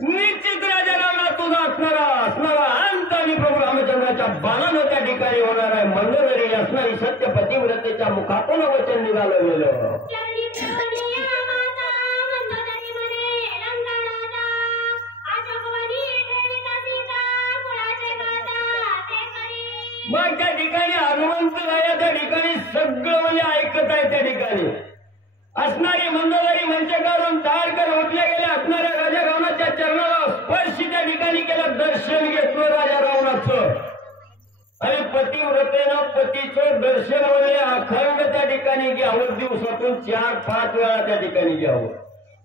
निश्चित राजारामला तुझा असणारा अंत आणि प्रभू रामचंद्राच्या बाणानं त्या ठिकाणी होणार आहे. मंदोदरी असणारी सत्य पतिव्रतेच्या मुखातून वचन निघालं गेलं. मग त्या ठिकाणी हनुमंत राया त्या ठिकाणी सगळं म्हणजे ऐकत आहे. त्या ठिकाणी असणारी मंदोदरी मंचकावरून तयार कर उठल्या गेल्या. असणाऱ्या राजा रावणाच्या चरणाला स्पर्श त्या ठिकाणी केलं, दर्शन घेतलं राजा रावणाचं. आणि पतिव्रतेनं पतीचं दर्शन म्हणजे अखंड त्या ठिकाणी घ्यावं, दिवसातून 4-5 वेळा त्या ठिकाणी घ्यावं.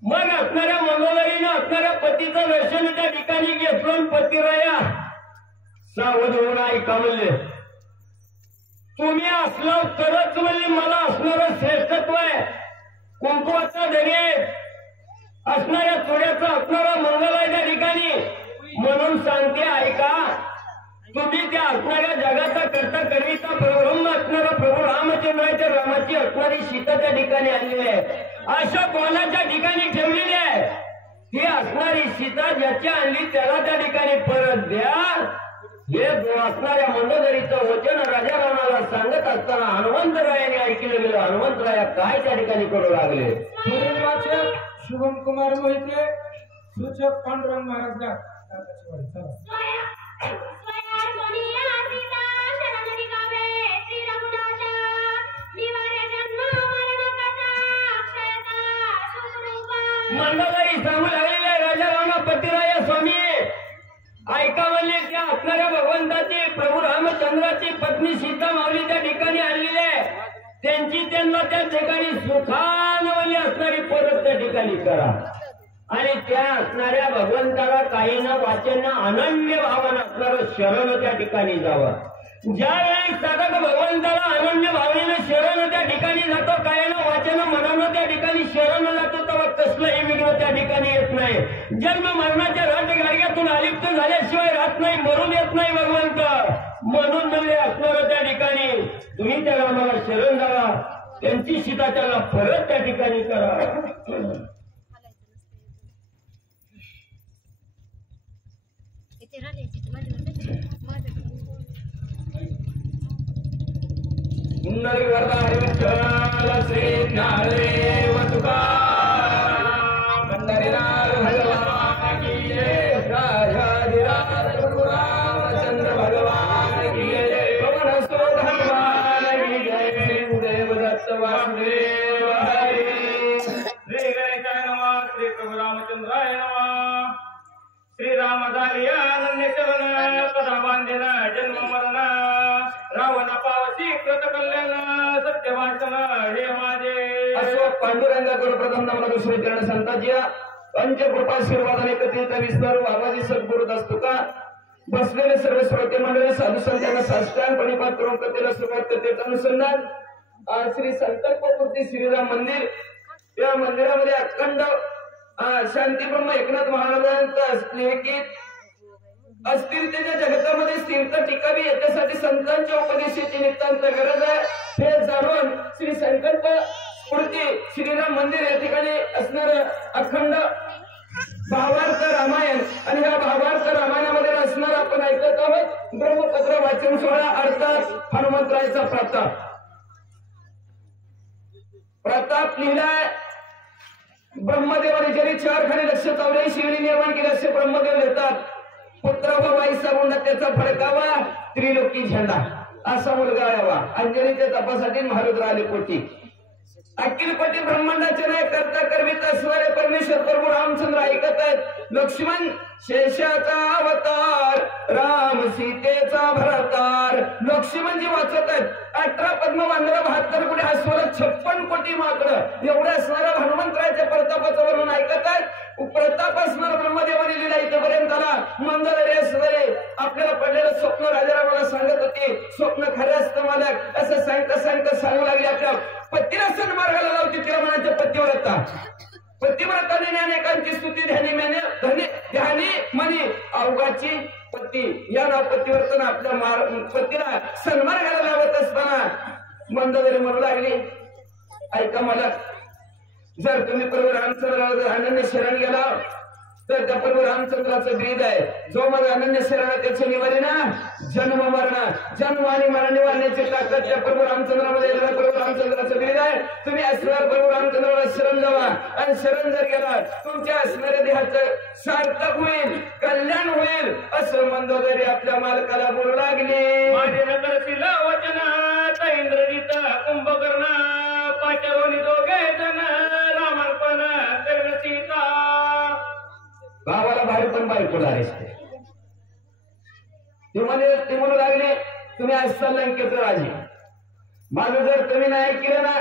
मग असणाऱ्या मंदोदरीनं असणाऱ्या पतीचं दर्शन त्या ठिकाणी घेतलं. पतिराया सावध होऊन ऐका म्हणले, तुम्ही असला तरच म्हणजे मला असणारं श्रेष्ठत्व आहे, कुंकवाचा धनी आहे, असणाऱ्या चोड्याचा असणारा मंगल आहे त्या ठिकाणी. म्हणून सांगते ऐका, तुम्ही त्या असणाऱ्या जगाचा करता करीता ब्रह्म असणारा प्रभू रामचंद्राच्या रामाची असणारी सीता त्या ठिकाणी आलेली आहे. अशा कोणाच्या ठिकाणी ठेवलेली आहे, ती असणारी सीता ज्याची आणली त्याला त्या ठिकाणी परत द्या. हे असणाऱ्या मंदोदरीचं वचन राजा रावणाला सांगत असताना हनुमंतरायाने ऐकलं गेलं. हनुमंतराया काय त्या ठिकाणी करू लागले. शुभम कुमार मोहिते, सूचक पांडुरंग महाराज. मंदोदरी सांगू लागलेली आहे, राजा रावणा पतिराया स्वामी ऐका म्हणले, त्या असणाऱ्या भगवंताची प्रभू रामचंद्राची पत्नी सीता माऊली त्या ठिकाणी आणलेली आहे. त्यांची त्यांना त्या ठिकाणी सुखानं म्हणले असणारी परत त्या ठिकाणी करा. आणि त्या असणाऱ्या भगवंताला काही ना वाचन अनन्य भावानं असणारं शरण त्या ठिकाणी जावं. ज्यावेळी साधक भगवंताला अनन्य भावनेनं शरण त्या ठिकाणी जातो, काही ना वाचन मनानं त्या ठिकाणी शरण जातो, तेव्हा कसलंही विघ्न त्या ठिकाणी येत नाही. जन्म मरणाच्या राजगाडग्यातून अलिप्त झाल्याशिवाय राहत नाही, मरून येत नाही भगवंत. म्हणून म्हणजे असणारं त्या ठिकाणी तुम्ही त्या रामाला शरण जावा, त्यांची सीता त्याला परत त्या ठिकाणी करा. श्री ज्ञानदेव तुकाराम पंढरीनाथ भगवान की जय. राजाधिराज प्रभु रामचंद्र भगवान की जय. पवन सुत हनुमान की जय. देवदत्त वासुदेव हरी. श्री गणेशाय नमः. श्री प्रभु रामचंद्राय नमः. श्री रामदारिया अनन्य शरण कथा बांधेन जन्म मरण रावण पावसी कृत कल्याण सत्यवाचन हे माझे. अशोक पांडुरंग गुरुप्रथम नाम दुसरे चरण संतांच्या पंचकृपाशीर्वादाने कथित विस्तार वावाजी सद्गुरु दासतुका बसलेले सर्व श्रोते मंडळी साधू संतांना साष्टांगपणे पाठ करून कथेला सुरुवात करते. अनुसंधान श्री संकल्पपूर्ती श्रीराम मंदिर, या मंदिरामध्ये अखंड शांती ब्रह्म एकनाथ महाराजांचा लिखित अस्थिरतेच्या जगतामध्ये स्थिरता टिकावी याच्यासाठी संतांच्या उपदेशाची नितांत गरज आहे. हे जाणून श्री संकल्प स्फूर्ती श्रीराम मंदिर या ठिकाणी असणार अखंड भावार्थ रामायण आणि या भावार्थ रामायणामध्ये असणार आपण ऐकत आहोत ब्रह्मपत्र वाचन सोहळा, अर्थात हनुमंतरायाचा प्रताप लिहिलाय. ब्रह्मदेवाने जरी 4 खाली लक्ष चावले शिवणी निर्माण केले असे ब्रह्मदेव लिहितात. पुत्र व वाईचा गुंडा त्याचा फडकावा, त्रिलोकी झेंडा असा मुलगा यावा. अंजनीच्या तपासाठी महारुद्र आले पोटी. अखिल कोटी ब्रह्मांडाचे नाही करता करवित असणारे परमेश्वर प्रभू रामचंद्र ऐकत आहेत. लक्ष्मण शेषाचा अवतार, राम सीतेचा भरतार. लक्ष्मणजी वाचत आहेत. 18 पद्म वांद्र 72 कोटी अस्वर 56 कोटी माकड एवढ्या असणाऱ्या हनुमंतरायाच्या प्रतापाचं वर्णन ऐकत आहेत. प्रताप असणार ब्रह्मदेवाने लिहिला इथेपर्यंत आला. मंदोदरी असणारे आपल्याला पडलेलं स्वप्न राजारामाला सांगत होती. स्वप्न खरं असतं मालक असं सांगता सांगता सांगू लागले. आपल्या पतीला सन्मार्गाला लावते. तिला म्हणायचं पतिव्रता. पतिव्रताने अनेकांची स्तुती ध्यानी म्हणे अवघाची पती या नाव पतिव्रतानं आपल्या पतीला सन्मार्गाला लावत असताना मंदोदरी म्हणू लागली, ऐका मला, जर तुम्ही प्रभू रामचंद्राला अनन्य शरण गेला तर त्या प्रभू रामचंद्राचं ब्रीद आहे. जो माझा अनन्य शरण त्याचे निवारी ना जन्म आणि मरण निवारण्याची ताकद त्या प्रभू रामचंद्रामध्ये प्रभू रामचंद्राचं ब्रीद आहे. तुम्ही असणार प्रभू रामचंद्राला शरण जावा आणि शरण जर गेला तुमच्या असणाऱ्या देहाचं सार्थक होईल, कल्याण होईल असं मंदोदरी आपल्या मालकाला बोलू लागली. माझे नगरशील वचनात इंद्रजित कुंभकर्ण पाचारोनी दोघे जण रामार्पण कर्ण सीता. गावाला बाहेर पण बायकोला असते. ते म्हणू लागले, तुम्ही असता लंकेचं राजे, माझं जर तुम्ही नाही केलं ना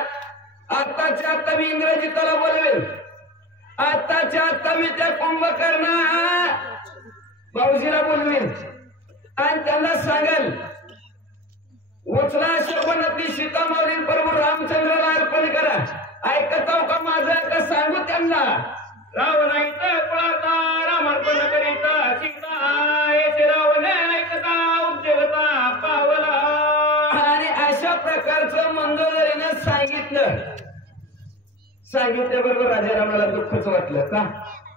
आताच्या आता मी इंग्रजीताला बोलवेल. आताच्या आता मी त्या कुंभकर्ण भाऊजीला बोलवेल आणि त्यांना सांगेल उचला शोभनातली सीता माऊली प्रभू रामचंद्राला अर्पण करा. ऐकताव का माझं का सांगू त्यांना. रावणाईत कुळाचा रामार्पण करीता सीता येथे रावण ऐकता उद्योगता पावला. आणि अशा प्रकारचं मंदोदरीने सांगितल्याबरोबर राजारामाला दुःखच वाटलं. का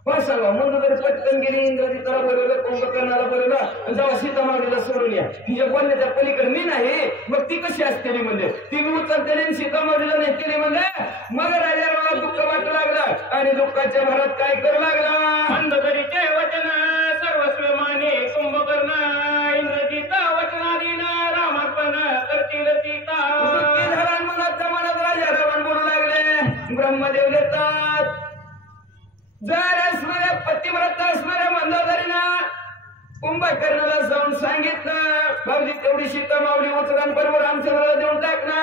पण सांगा, मंदोदरी पटकन गेली, इंद्रजिताला बोलवलं, कुंभकर्णाला बोलवलं, जेव्हा सीता माऊलीला सोडून या. तिच्या बोलण्याच्या पलीकडे मी नाही, मग ती कशी असतेली म्हणजे ती मी उचलतेली सीता माऊलीला नेतेली म्हणलं. मग राजारामाला दुःख वाटू लागलं आणि दुःखाच्या भरात काय करू लागला. मंदोदरीचे वचन सर्वस्व माने कुंभकर्ण इंद्रजिता वचनाधीन रामार्पण करतील सीता. मनात राजाराम बोलू लागले, ब्रह्मदेव देतात. जर असणाऱ्या पतिव्रता असणाऱ्या मंदोदरीनं कुंभकर्णाला जाऊन सांगितलं, भाऊजी तेवढी सीता माऊली उचलून बरोबर रामचंद्राला देऊन टाक ना.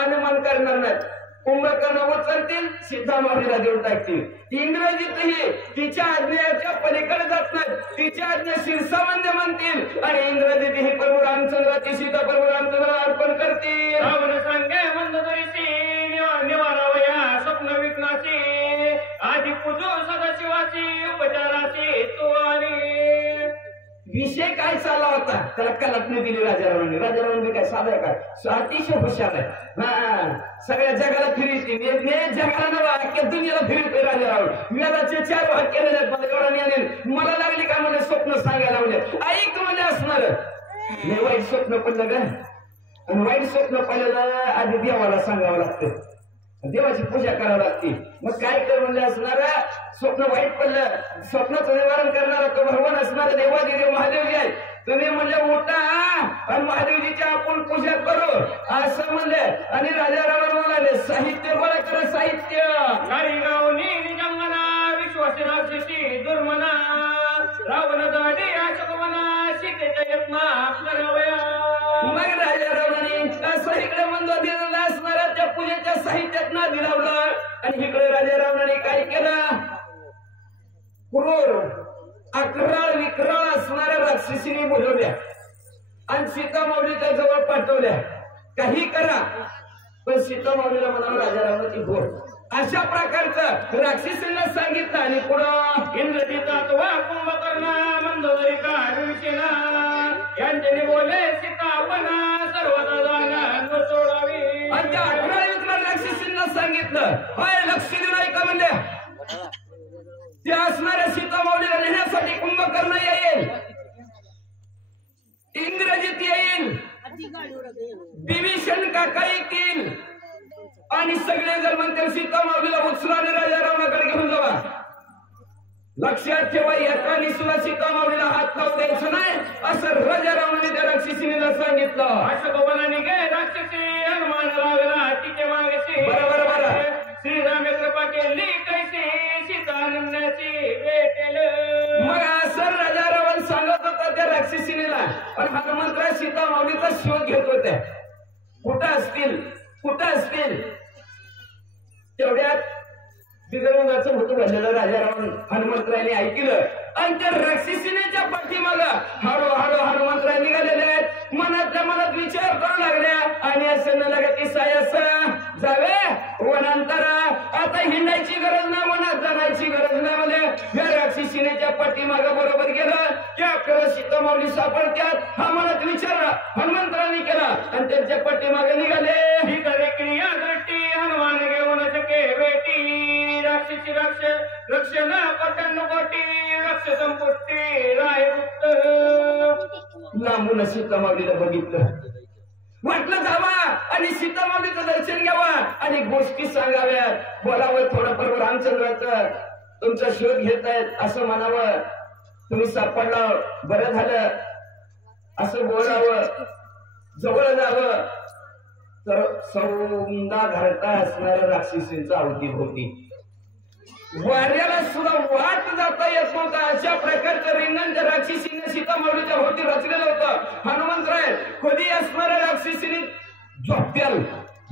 अनुमान करणार नाहीत. कुंभकर्ण उचलतील, सीता माऊलीला देऊन टाकतील. इंग्रजीतही तिच्या आज्ञेच्या पलीकडे जात नाहीत. तिच्या आज्ञा शिरसामान्य म्हणतील आणि इंग्रजीतही प्रभू रामचंद्राची सीता प्रभू रामचंद्राला अर्पण करतील. रावण सांगे मंदोदरीशी निवारावया स्वप्न विघ्नाशी आधी पूजो सदाशिवाची उपचाराची तू. आणि विषय काय चालला होता त्याला कल्पना दिली राजारामांनी. राजारामांनी काय साधा काय अतिशय हुशार आहे. सगळ्या जगाला फिरती जगाला नवा अख्ख्या दुनियाला फिरतोय राजाराम. वेदाचे 4 भाग केलेले आहेत. मला एवढा नाही मला लागली का म्हणजे स्वप्न सांगायला लावले. ऐक म्हणजे असणार नाही वाईट स्वप्न पडलं का. आणि वाईट स्वप्न पडलेलं आधी देवाला सांगावं लागतं, देवाची पूजा करावी लागते. मग काय कर म्हणले असणार स्वप्न वाईट पडलं, स्वप्नाचं निवारण करणारा तो भगवान असणारा देवादेव महादेवजी आहे. तुम्ही म्हणले उठा आणि महादेवजीची आपण पूजा करू असं म्हणले. आणि राजाराम म्हणाले साहित्य गोळा करा, साहित्य. गाडी गावनी निजंगना विश्वास राक्षसी दुर्मना रावण दाडी अशोकमना सीतेच्या यत्ना करावया. मग राजारामाने असं इकडे मंदोदरीला असणाऱ्या त्या पूजेच्या साहित्यात ना दिलावलं आणि इकडे राजारामाने काय केलं, क्रूर अकराळ विकराळ असणाऱ्या राक्षसीने बोलवल्या आणि सीता माऊलीच्या जवळ पाठवल्या. काही करा पण सीता माऊलीला म्हणावं राजारामाची बोल. अशा प्रकारचं राक्षसींना सांगितलं. आणि पुढं इंद्रजितात वा कुंभकर्ण मंदोदरी का विषेना यांच्याने बोले सीता आपण सर्वदा जागा सोडावी. आणि त्या 11 विकराळ राक्षसींना सांगितलं, होय लक्ष देऊ नये का म्हणल्या. त्या असणाऱ्या सीता माऊलीला नेण्यासाठी कुंभकर्ण येईल, इंग्रजीत येईल, विभीषण काका येतील आणि सगळे जर म्हणतील सीता माऊलीला उचलाने राजारामाकडे घेऊन जावा. लक्षात ठेवा, एकाने सुद्धा सीता माऊलीला हात लावू द्यायचं नाही असं राजारामाने त्या राक्षसीला सांगितलं. अशोकवनाने गे राक्षसी हनुमान लागला तिचे मागेशी. बरोबर श्रीरामे कृपा केली कैसी सीता नंदनाची भेटेल. मग असं राजाराम सांगत होता त्या राक्षसीला. पण हनुमंतराय सीता माऊलीचा शोध घेत होत्या. कुठं असतील तेवढ्यात बिगरंगाचं होतं घडलेलं राजाराम हनुमंतरायांनी ऐकलं आणि त्या राक्षसीनेच्या पाठीमाग हळूहळू हनुमंतराय निघालेले आहेत. मनातल्या मनात विचार करू लागल्या आणि असं न लागत की सायस जावे वनांतरा आता हिंडायची गरज नाही वनात जाण्याची गरज नाही म्हणजे या राक्षसीनेच्या पाठीमाग बरोबर गेलं की आपल्याला सीतामाऊली सापडत्यात हा मनात विचार हनुमंतरांनी केला आणि त्यांच्या पाठीमागे निघाले. ही करे क्रिया दृष्टी हनुमान घेऊन सके बेटी राक्षसी रक्षण पटन कोटी रक्ष संपुष्टी राय लांबून सीतामाऊलीला बघितलं म्हटलं जावा आणि सीतामाऊलीचं दर्शन घ्यावा आणि गोष्टी सांगाव्यात बोलावं थोडंफार रामचंद्राचं तुमचा शोध घेत आहेत असं म्हणावं तुम्ही सापडला बरं झालं असं बोलावं जवळ जावं तर सौंदा घरटा असणाऱ्या राक्षसींचा अवतीभोवती वाऱ्याला सुद्धा वाट जाता येत नव्हता अशा प्रकारचं रिंगण त्या राक्षसीने सीतामाऊलीच्या भोवती रचलेलं होतं. हनुमंतराय कधी असणाऱ्या राक्षसीने झोपत्याल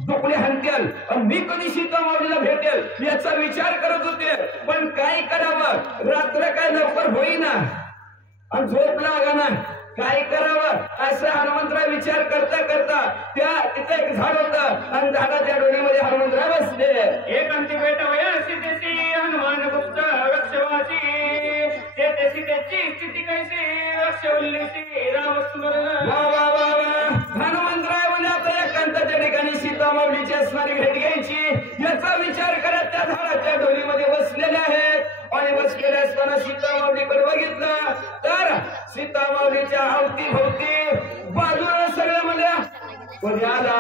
डोकले हाणत्याल आणि मी कधी सीतामाऊलीला भेटेल याचा विचार करत होते. पण काय करावं रात्र काय लवकर होईना आणि झोप लागाना काय करावं असं हनुमंतराय विचार करता करता त्या तिथे एक झाड होतं आणि झाडाच्या डोळीमध्ये हनुमंतराय बसले. एक अंती भेट सीतेची हनुमान गुप्त रक्षवासी तेथे सीतेची स्थिती कैसी रक्षवल्लीची रामस्मरण. हनुमंतराय म्हणजे आता एकांताच्या ठिकाणी सीतामाऊलीची असणारी भेट घ्यायची याचा विचार करत त्या झाडाच्या डोलीमध्ये बसलेले आहेत आणि बसलेले असताना सीतामाऊलीकडे बघितलं तर सीतामाऊलीच्या अवतीभोवती बाजूला सगळं म्हणल्या कोणी आला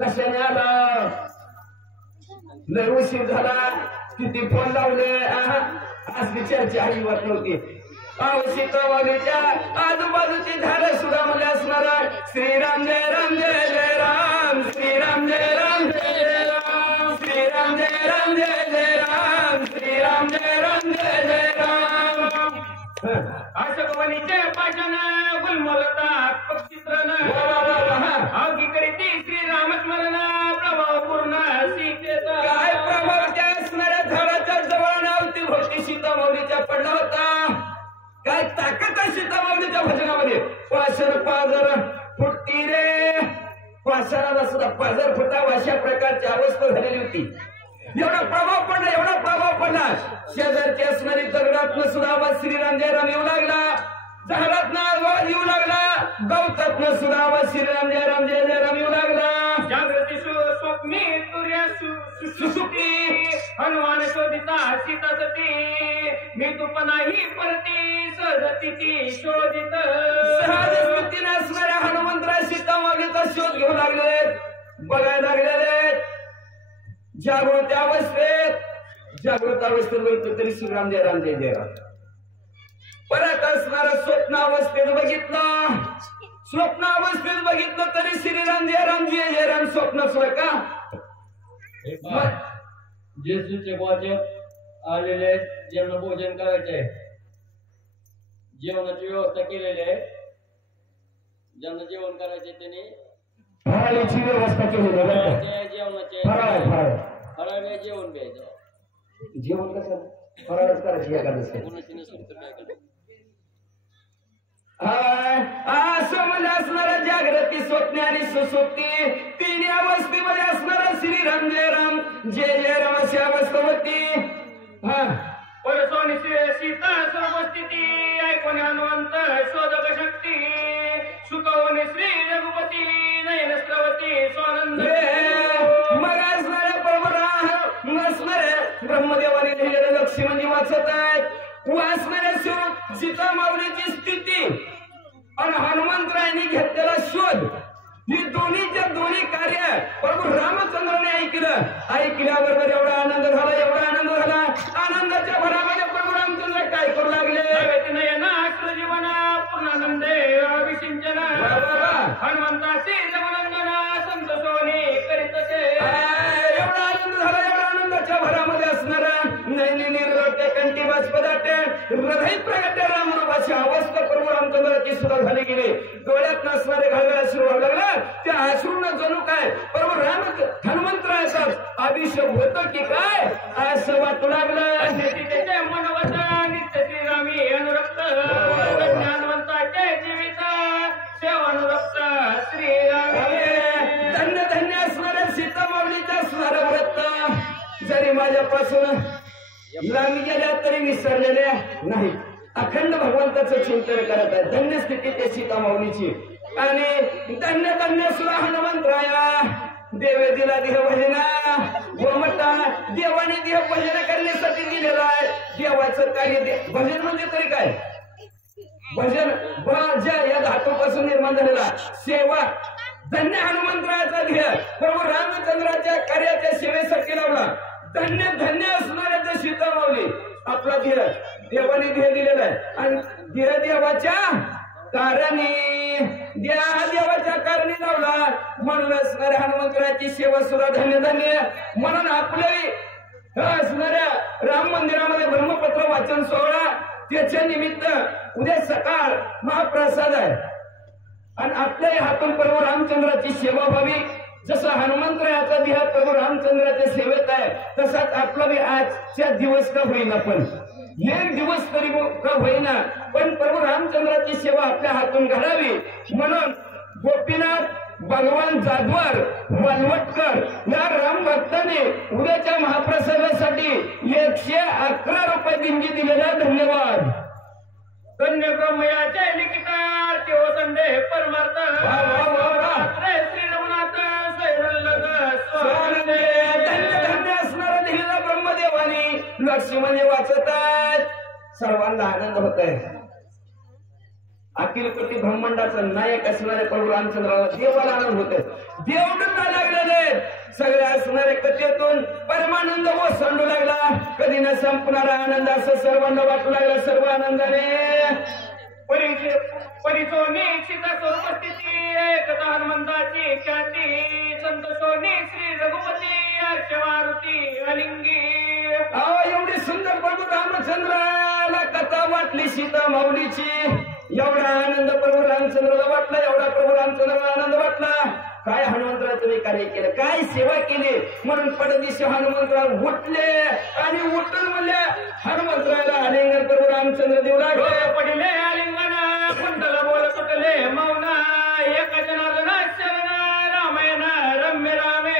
कशाने आला लय उशीर झाला किती फोन लावले असली चर्चा अजिबात नव्हती. सीतामाऊलीच्या आजूबाजूची झाडं सुद्धा मध्ये असणारा श्रीराम जय राम जय जय राम श्रीराम जय राम जय जय राम श्रीराम जय राम जय जय राम श्रीराम जय राम जय जय राम. अशोकवनीचे पाषाण गुलमलतात पक्षित्रन अवघी करीती श्रीराम स्मरण प्रभाव पूर्ण सीतेचा. काय प्रभाव त्या असणाऱ्या झाडाच्या जवळ अवतीभोवती सीतामाऊलीच्या पडला होता. काय ताकद आहे सीतामाऊलीच्या भजनामध्ये. पाषाण पाजर फुटती रे पाषाणाला सुद्धा पाजर फुटावं अशा प्रकारची अवस्था झालेली होती. एवढा प्रभाव पडला शेजारची असणारी दगडातनं सुद्धा आवाज श्रीराम जय राम येऊ लागला झाडातनं आवाज येऊ लागला गवतातनं सुद्धा आवाज श्रीराम जय राम जय जय राम येऊ लागला. जागृती स्वप्नी तुर्या सुसुप्ती हनुमान शोधिता सीता सती मी तू नाही परती सहजतीची शोधित. सहज स्थितीने असणाऱ्या हनुमंतराय सीतामाऊलीचा शोध घेऊ लागले बघायला लागलेले. जागृत अवस्थेत बघितलं तरी श्रीराम जय राम जय जय राम. परत असणारं स्वप्न अवस्थेत बघितलं तरी श्रीराम जय राम जय जय राम. स्वप्न सुद्धा का जेसूचे वाचक आलेले ज्यांना भोजन करायचे जेवणाची व्यवस्था केलेली आहे ज्यांना जेवण करायचे त्यांनी फराळाची व्यवस्था केली जेवणाचे फराळ जेवण घ्यायचं. जेवण कसं फराळच करायची एखादं कोणाची नसेल तर काय करायचं. असं म्हणजे असणारा जागृती स्वप्ने आणि सुसुप्ती तिन्ही अवस्थेमध्ये असणारा श्रीराम जय राम जय जय राम अशी अवस्था होती. परसोनी सीता सर्वस्थिती ऐकून हनुमंत शोधक शक्ती सुखवणे श्री रघुपती नयन स्रवती स्वानंद. मग असणाऱ्या परमराम असणाऱ्या ब्रह्मदेवाने लिहिलेलं लक्ष्मण जी वाचत आहेत वाचणाऱ्या सीतामाऊलीची स्थिती आणि हनुमंतरायांनी घेतलेला शोध ही दोन्ही कार्य प्रभू रामचंद्राने ऐकल्याबरोबर एवढा आनंद झाला. आनंदाच्या भरामध्ये प्रभू रामचंद्र काय करू लागले जीवन पूर्णानंद विसिंचन हनुमंताची जगनंदना संतोषोनी करीत एवढा आनंद झाला. एवढा आनंदाच्या भरामध्ये असणारा नैनी निर्लोटे कंठी बास्पदात प्रगटे हृदय प्रगटे रामरूपाची अवस्था प्रभू रामचंद्राची सुद्धा झाली गेली. डोळ्यात नसणारे घालगड अश्रू वाहू लागला. त्या अश्रूंना जणू काय प्रभू राम हनुमंतरायाचा अभिषेक होतो की काय असं वाटू लागलं. त्याचे मनवत नित्य श्रीरामी अनुरक्त ज्ञानवंताचे जीवित सेवानुरक्त श्रीरामी. धन्य धन्य असणाऱ्या सीता माऊलीच्या असणारं व्रत जरी माझ्यापासून लांब गेल्या तरी विसरलेल्या नाही. अखंड भगवंताचं चिंतन करत आहे. धन्य स्थिती ते सीता माऊलीची. आणि धन्य धन्य सुरा हनुमंतराया देवे दिला देह भजना गोमटा देवाने देह भजन करण्यासाठी दिलेला आहे. देवाचं कार्य भजन म्हणजे तरी काय भजन ज्या या धातूपासून निर्माण झालेला सेवा. धन्य हनुमंतरायाचा ध्येय प्रभू रामचंद्राच्या कार्याच्या सेवेसाठी लावला. धन्य धन्य असणाऱ्या त्या सीता माऊली आपला ध्येय देवाने ध्येय दिलेला आहे. आणि ध्येय देवाच्या कारणी देवाच्या कारणी लावला. म्हणून असणाऱ्या हनुमंतराची सेवा सुद्धा धन्य धन्य. म्हणून आपल्या असणाऱ्या राम मंदिरामध्ये ब्रह्मपत्र वाचन सोहळा त्याच्या निमित्त उद्या सकाळ महाप्रसाद आहे. आणि आपल्याही हातून प्रभू रामचंद्राची सेवा व्हावी. जसं हनुमंतरायाचा ध्येय प्रभू रामचंद्राच्या सेवेत आहे तसाच आपला बी आजच्या दिवस का होईना पण एक दिवस तरी का होईना पण प्रभू रामचंद्राची सेवा आपल्या हातून घडावी. म्हणून गोपीनाथ भगवान जाधवर वलवटकर या राम भक्ताने उद्याच्या महाप्रसादासाठी 111 रुपये देणगी दिलेला. धन्यवाद. धन्य ब्रह्मयाचे लिखिता तेव संदेह परमार्थ श्री रघुनाथ धन्य धन्य असणारा दिलेला ब्रह्मदेवानी लक्ष्मणे वाचतात. सर्वांना आनंद होत आहे. अखिल कोटी ब्रह्मांडाचा नायक असणारे प्रभू रामचंद्राला देवाला आनंद होत आहे. देव डुंबा लागलेले सगळ्या असणाऱ्या कथेतून परमानंद ओसंडू लागला. कधी न संपणारा आनंद असं सर्वांना वाटू लागला. सर्व आनंदाने परिसोनी सीता सोपस्थिती एकता हनुमंताची ख्याती संतोषोनी श्री रघुपती अर्चमारुती अलिंगी. एवढी सुंदर प्रभू रामचंद्राला कथा वाटली सीता माऊलीची. एवढा आनंद प्रभू रामचंद्राला वाटला. एवढा प्रभू रामचंद्राला आनंद वाटला. काय हनुमंतराचं कार्य केलं काय सेवा केली. म्हणून पडदिशी हनुमंतराव उठले आणि उठून म्हणले हनुमंतराला आलिंगन प्रभू रामचंद्र देऊ लागले. पडले आलिंगन कुंडल बोल तुटले मौन एक जनार्दन शरण रामायण रम्य रामे.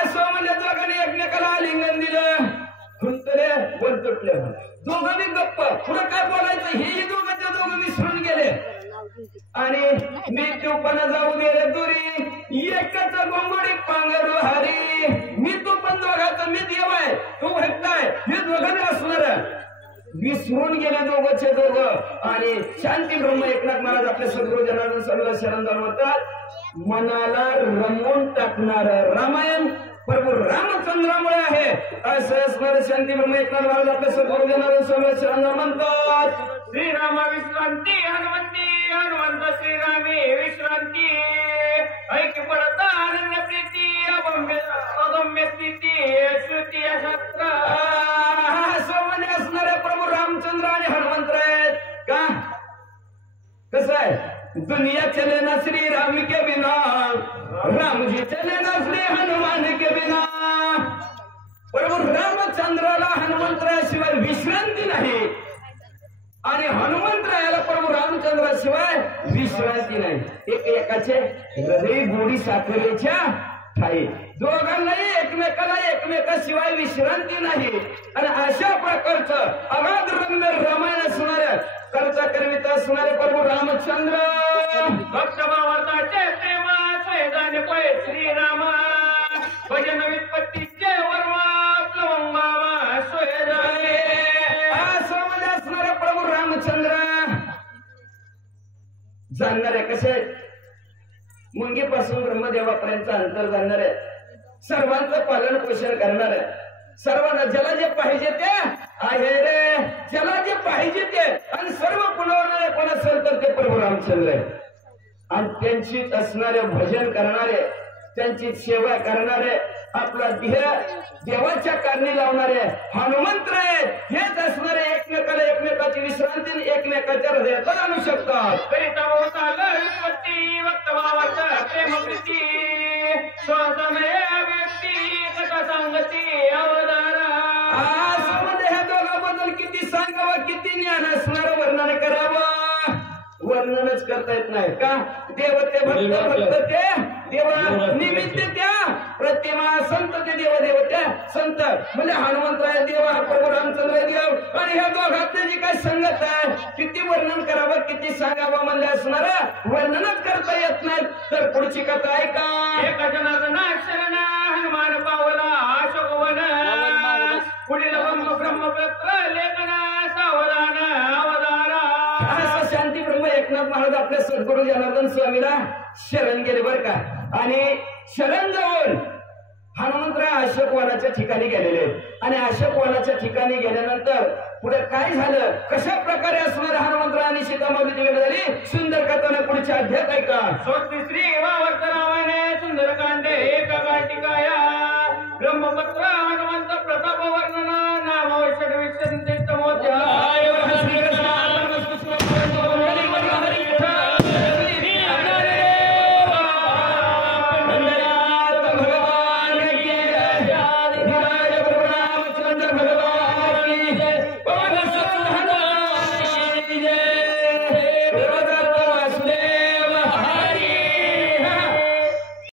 असं म्हणले दोघांनी एकमेकाला आलिंगन दिलं. खुंटले बोल तुटले. दोघं बी गप्प. पुढे काय बोलायचं हेही दोघांच्या दोघं विसरून गेले. आणि मी तूपण जाऊ दे रे दुरी एकच गोंगडी पांघरू हरी. मी तू पण दोघांचा मी देव आहे तू भक्त आहे हे दोघांनी असणार. विसरून गेले दोघंचे दोघं. आणि शांती ब्रह्म एकनाथ महाराज आपल्या सद्गुरू जनार्दन स्वामीला शरण म्हणतात मनाला रमवून टाकणार रामायण प्रभू रामचंद्रामुळे आहे असं असणार. शांती ब्रह्म एकनाथ महाराज आपल्या सद्गुरू जनार्दन स्वामीला शरण म्हणतात. श्रीराम विश्रांती हनुमंती हनुमंत श्रीरामी विश्रांती ऐक पडता अनन्य प्रीती अगम्य स्थिती श्रुती शास्त्र. सोमने असणारे प्रभू रामचंद्र आणि हनुमंत आहेत का. कसं आहे दुनिया चले ना श्री राम के बिना राम जी चले ना श्री हनुमान के बिना. प्रभू रामचंद्राला हनुमंतराशिवाय विश्रांती नाही आणि हनुमंतरायाला प्रभू रामचंद्राशिवाय विश्रांती नाही. एकाचे हृदय गोडी साखरेच्या ठाई. दोघांनाही एकमेकाशिवाय विश्रांती नाही. आणि अशा प्रकारचं अगाध रम्य रामायण असणाऱ्या करता करविता असणारे प्रभू रामचंद्र भक्त भावाचे प्रेम सैदाने पळे श्रीराम भजन वित्पत्तीचे वर्मा प्लवंगावा सोयदाने. असं असणारे प्रभू रामचंद्र जाणणारे कसे मुंगीपासून ब्रह्मदेवापर्यंत अंतर जाणणारे सर्वांचं पालन पोषण करणारे सर्वांना ज्याला जे पाहिजे ते आहे रे ज्याला जे पाहिजे ते आणि सर्व पुनवणारे कोण असेल तर ते प्रभू रामचंद्र आहे. आणि त्यांचीच असणारे भजन करणारे त्यांची सेवा करणारे आपला देह देवाच्या कारणी लावणारे हनुमंतराय हेच असणारे एकमेकाची विश्रांती एकमेकाच्या हृदयात आणू शकतात. करिता होता विपत्ती वक्तभावाचा प्रेम प्रीती स्वसमय व्यक्ती कथा सांगती अवधारा. ह्या दोघांबद्दल किती सांगावं किती ज्ञान असणारं वर्णन करावं वर्णनच करता येत नाही का. देव ते भक्त ते देवा निमित्त त्या प्रतिमा संत ते देव त्या संत म्हणजे हनुमंतराय देव हा प्रभू रामचंद्र देव आणि ह्या दोघातले जी काय संगत आहे किती वर्णन करावं किती सांगावं म्हणजे असणार वर्णनच करता येत नाही. तर पुढची कथा ऐका. एका जनार्दना शरण हनुमान पावला अशोकवन पुढील ब्रह्मपत्र लेखना सावधान अवधारा. शांती ब्रह्म एकनाथ महाराज आपल्या सद्गुरू जनार्दन स्वामीला शरण गेले बर का. आणि शरण जाऊन हनुमंतराय अशोकवनाच्या ठिकाणी गेलेले आणि अशोकवनाच्या ठिकाणी गेल्यानंतर पुढे काय झालं कशा प्रकारे असणारे हनुमंतराय आणि सीतामाऊलीची भेट झाली सुंदर कथाने पुढच्या अध्यात ऐका. श्री वावर्त नावाने सुंदरकांड एक गाठिकाया ब्रह्मपत्र हनुमंत प्रताप वर्णना नामवशड विषंदित मोत्या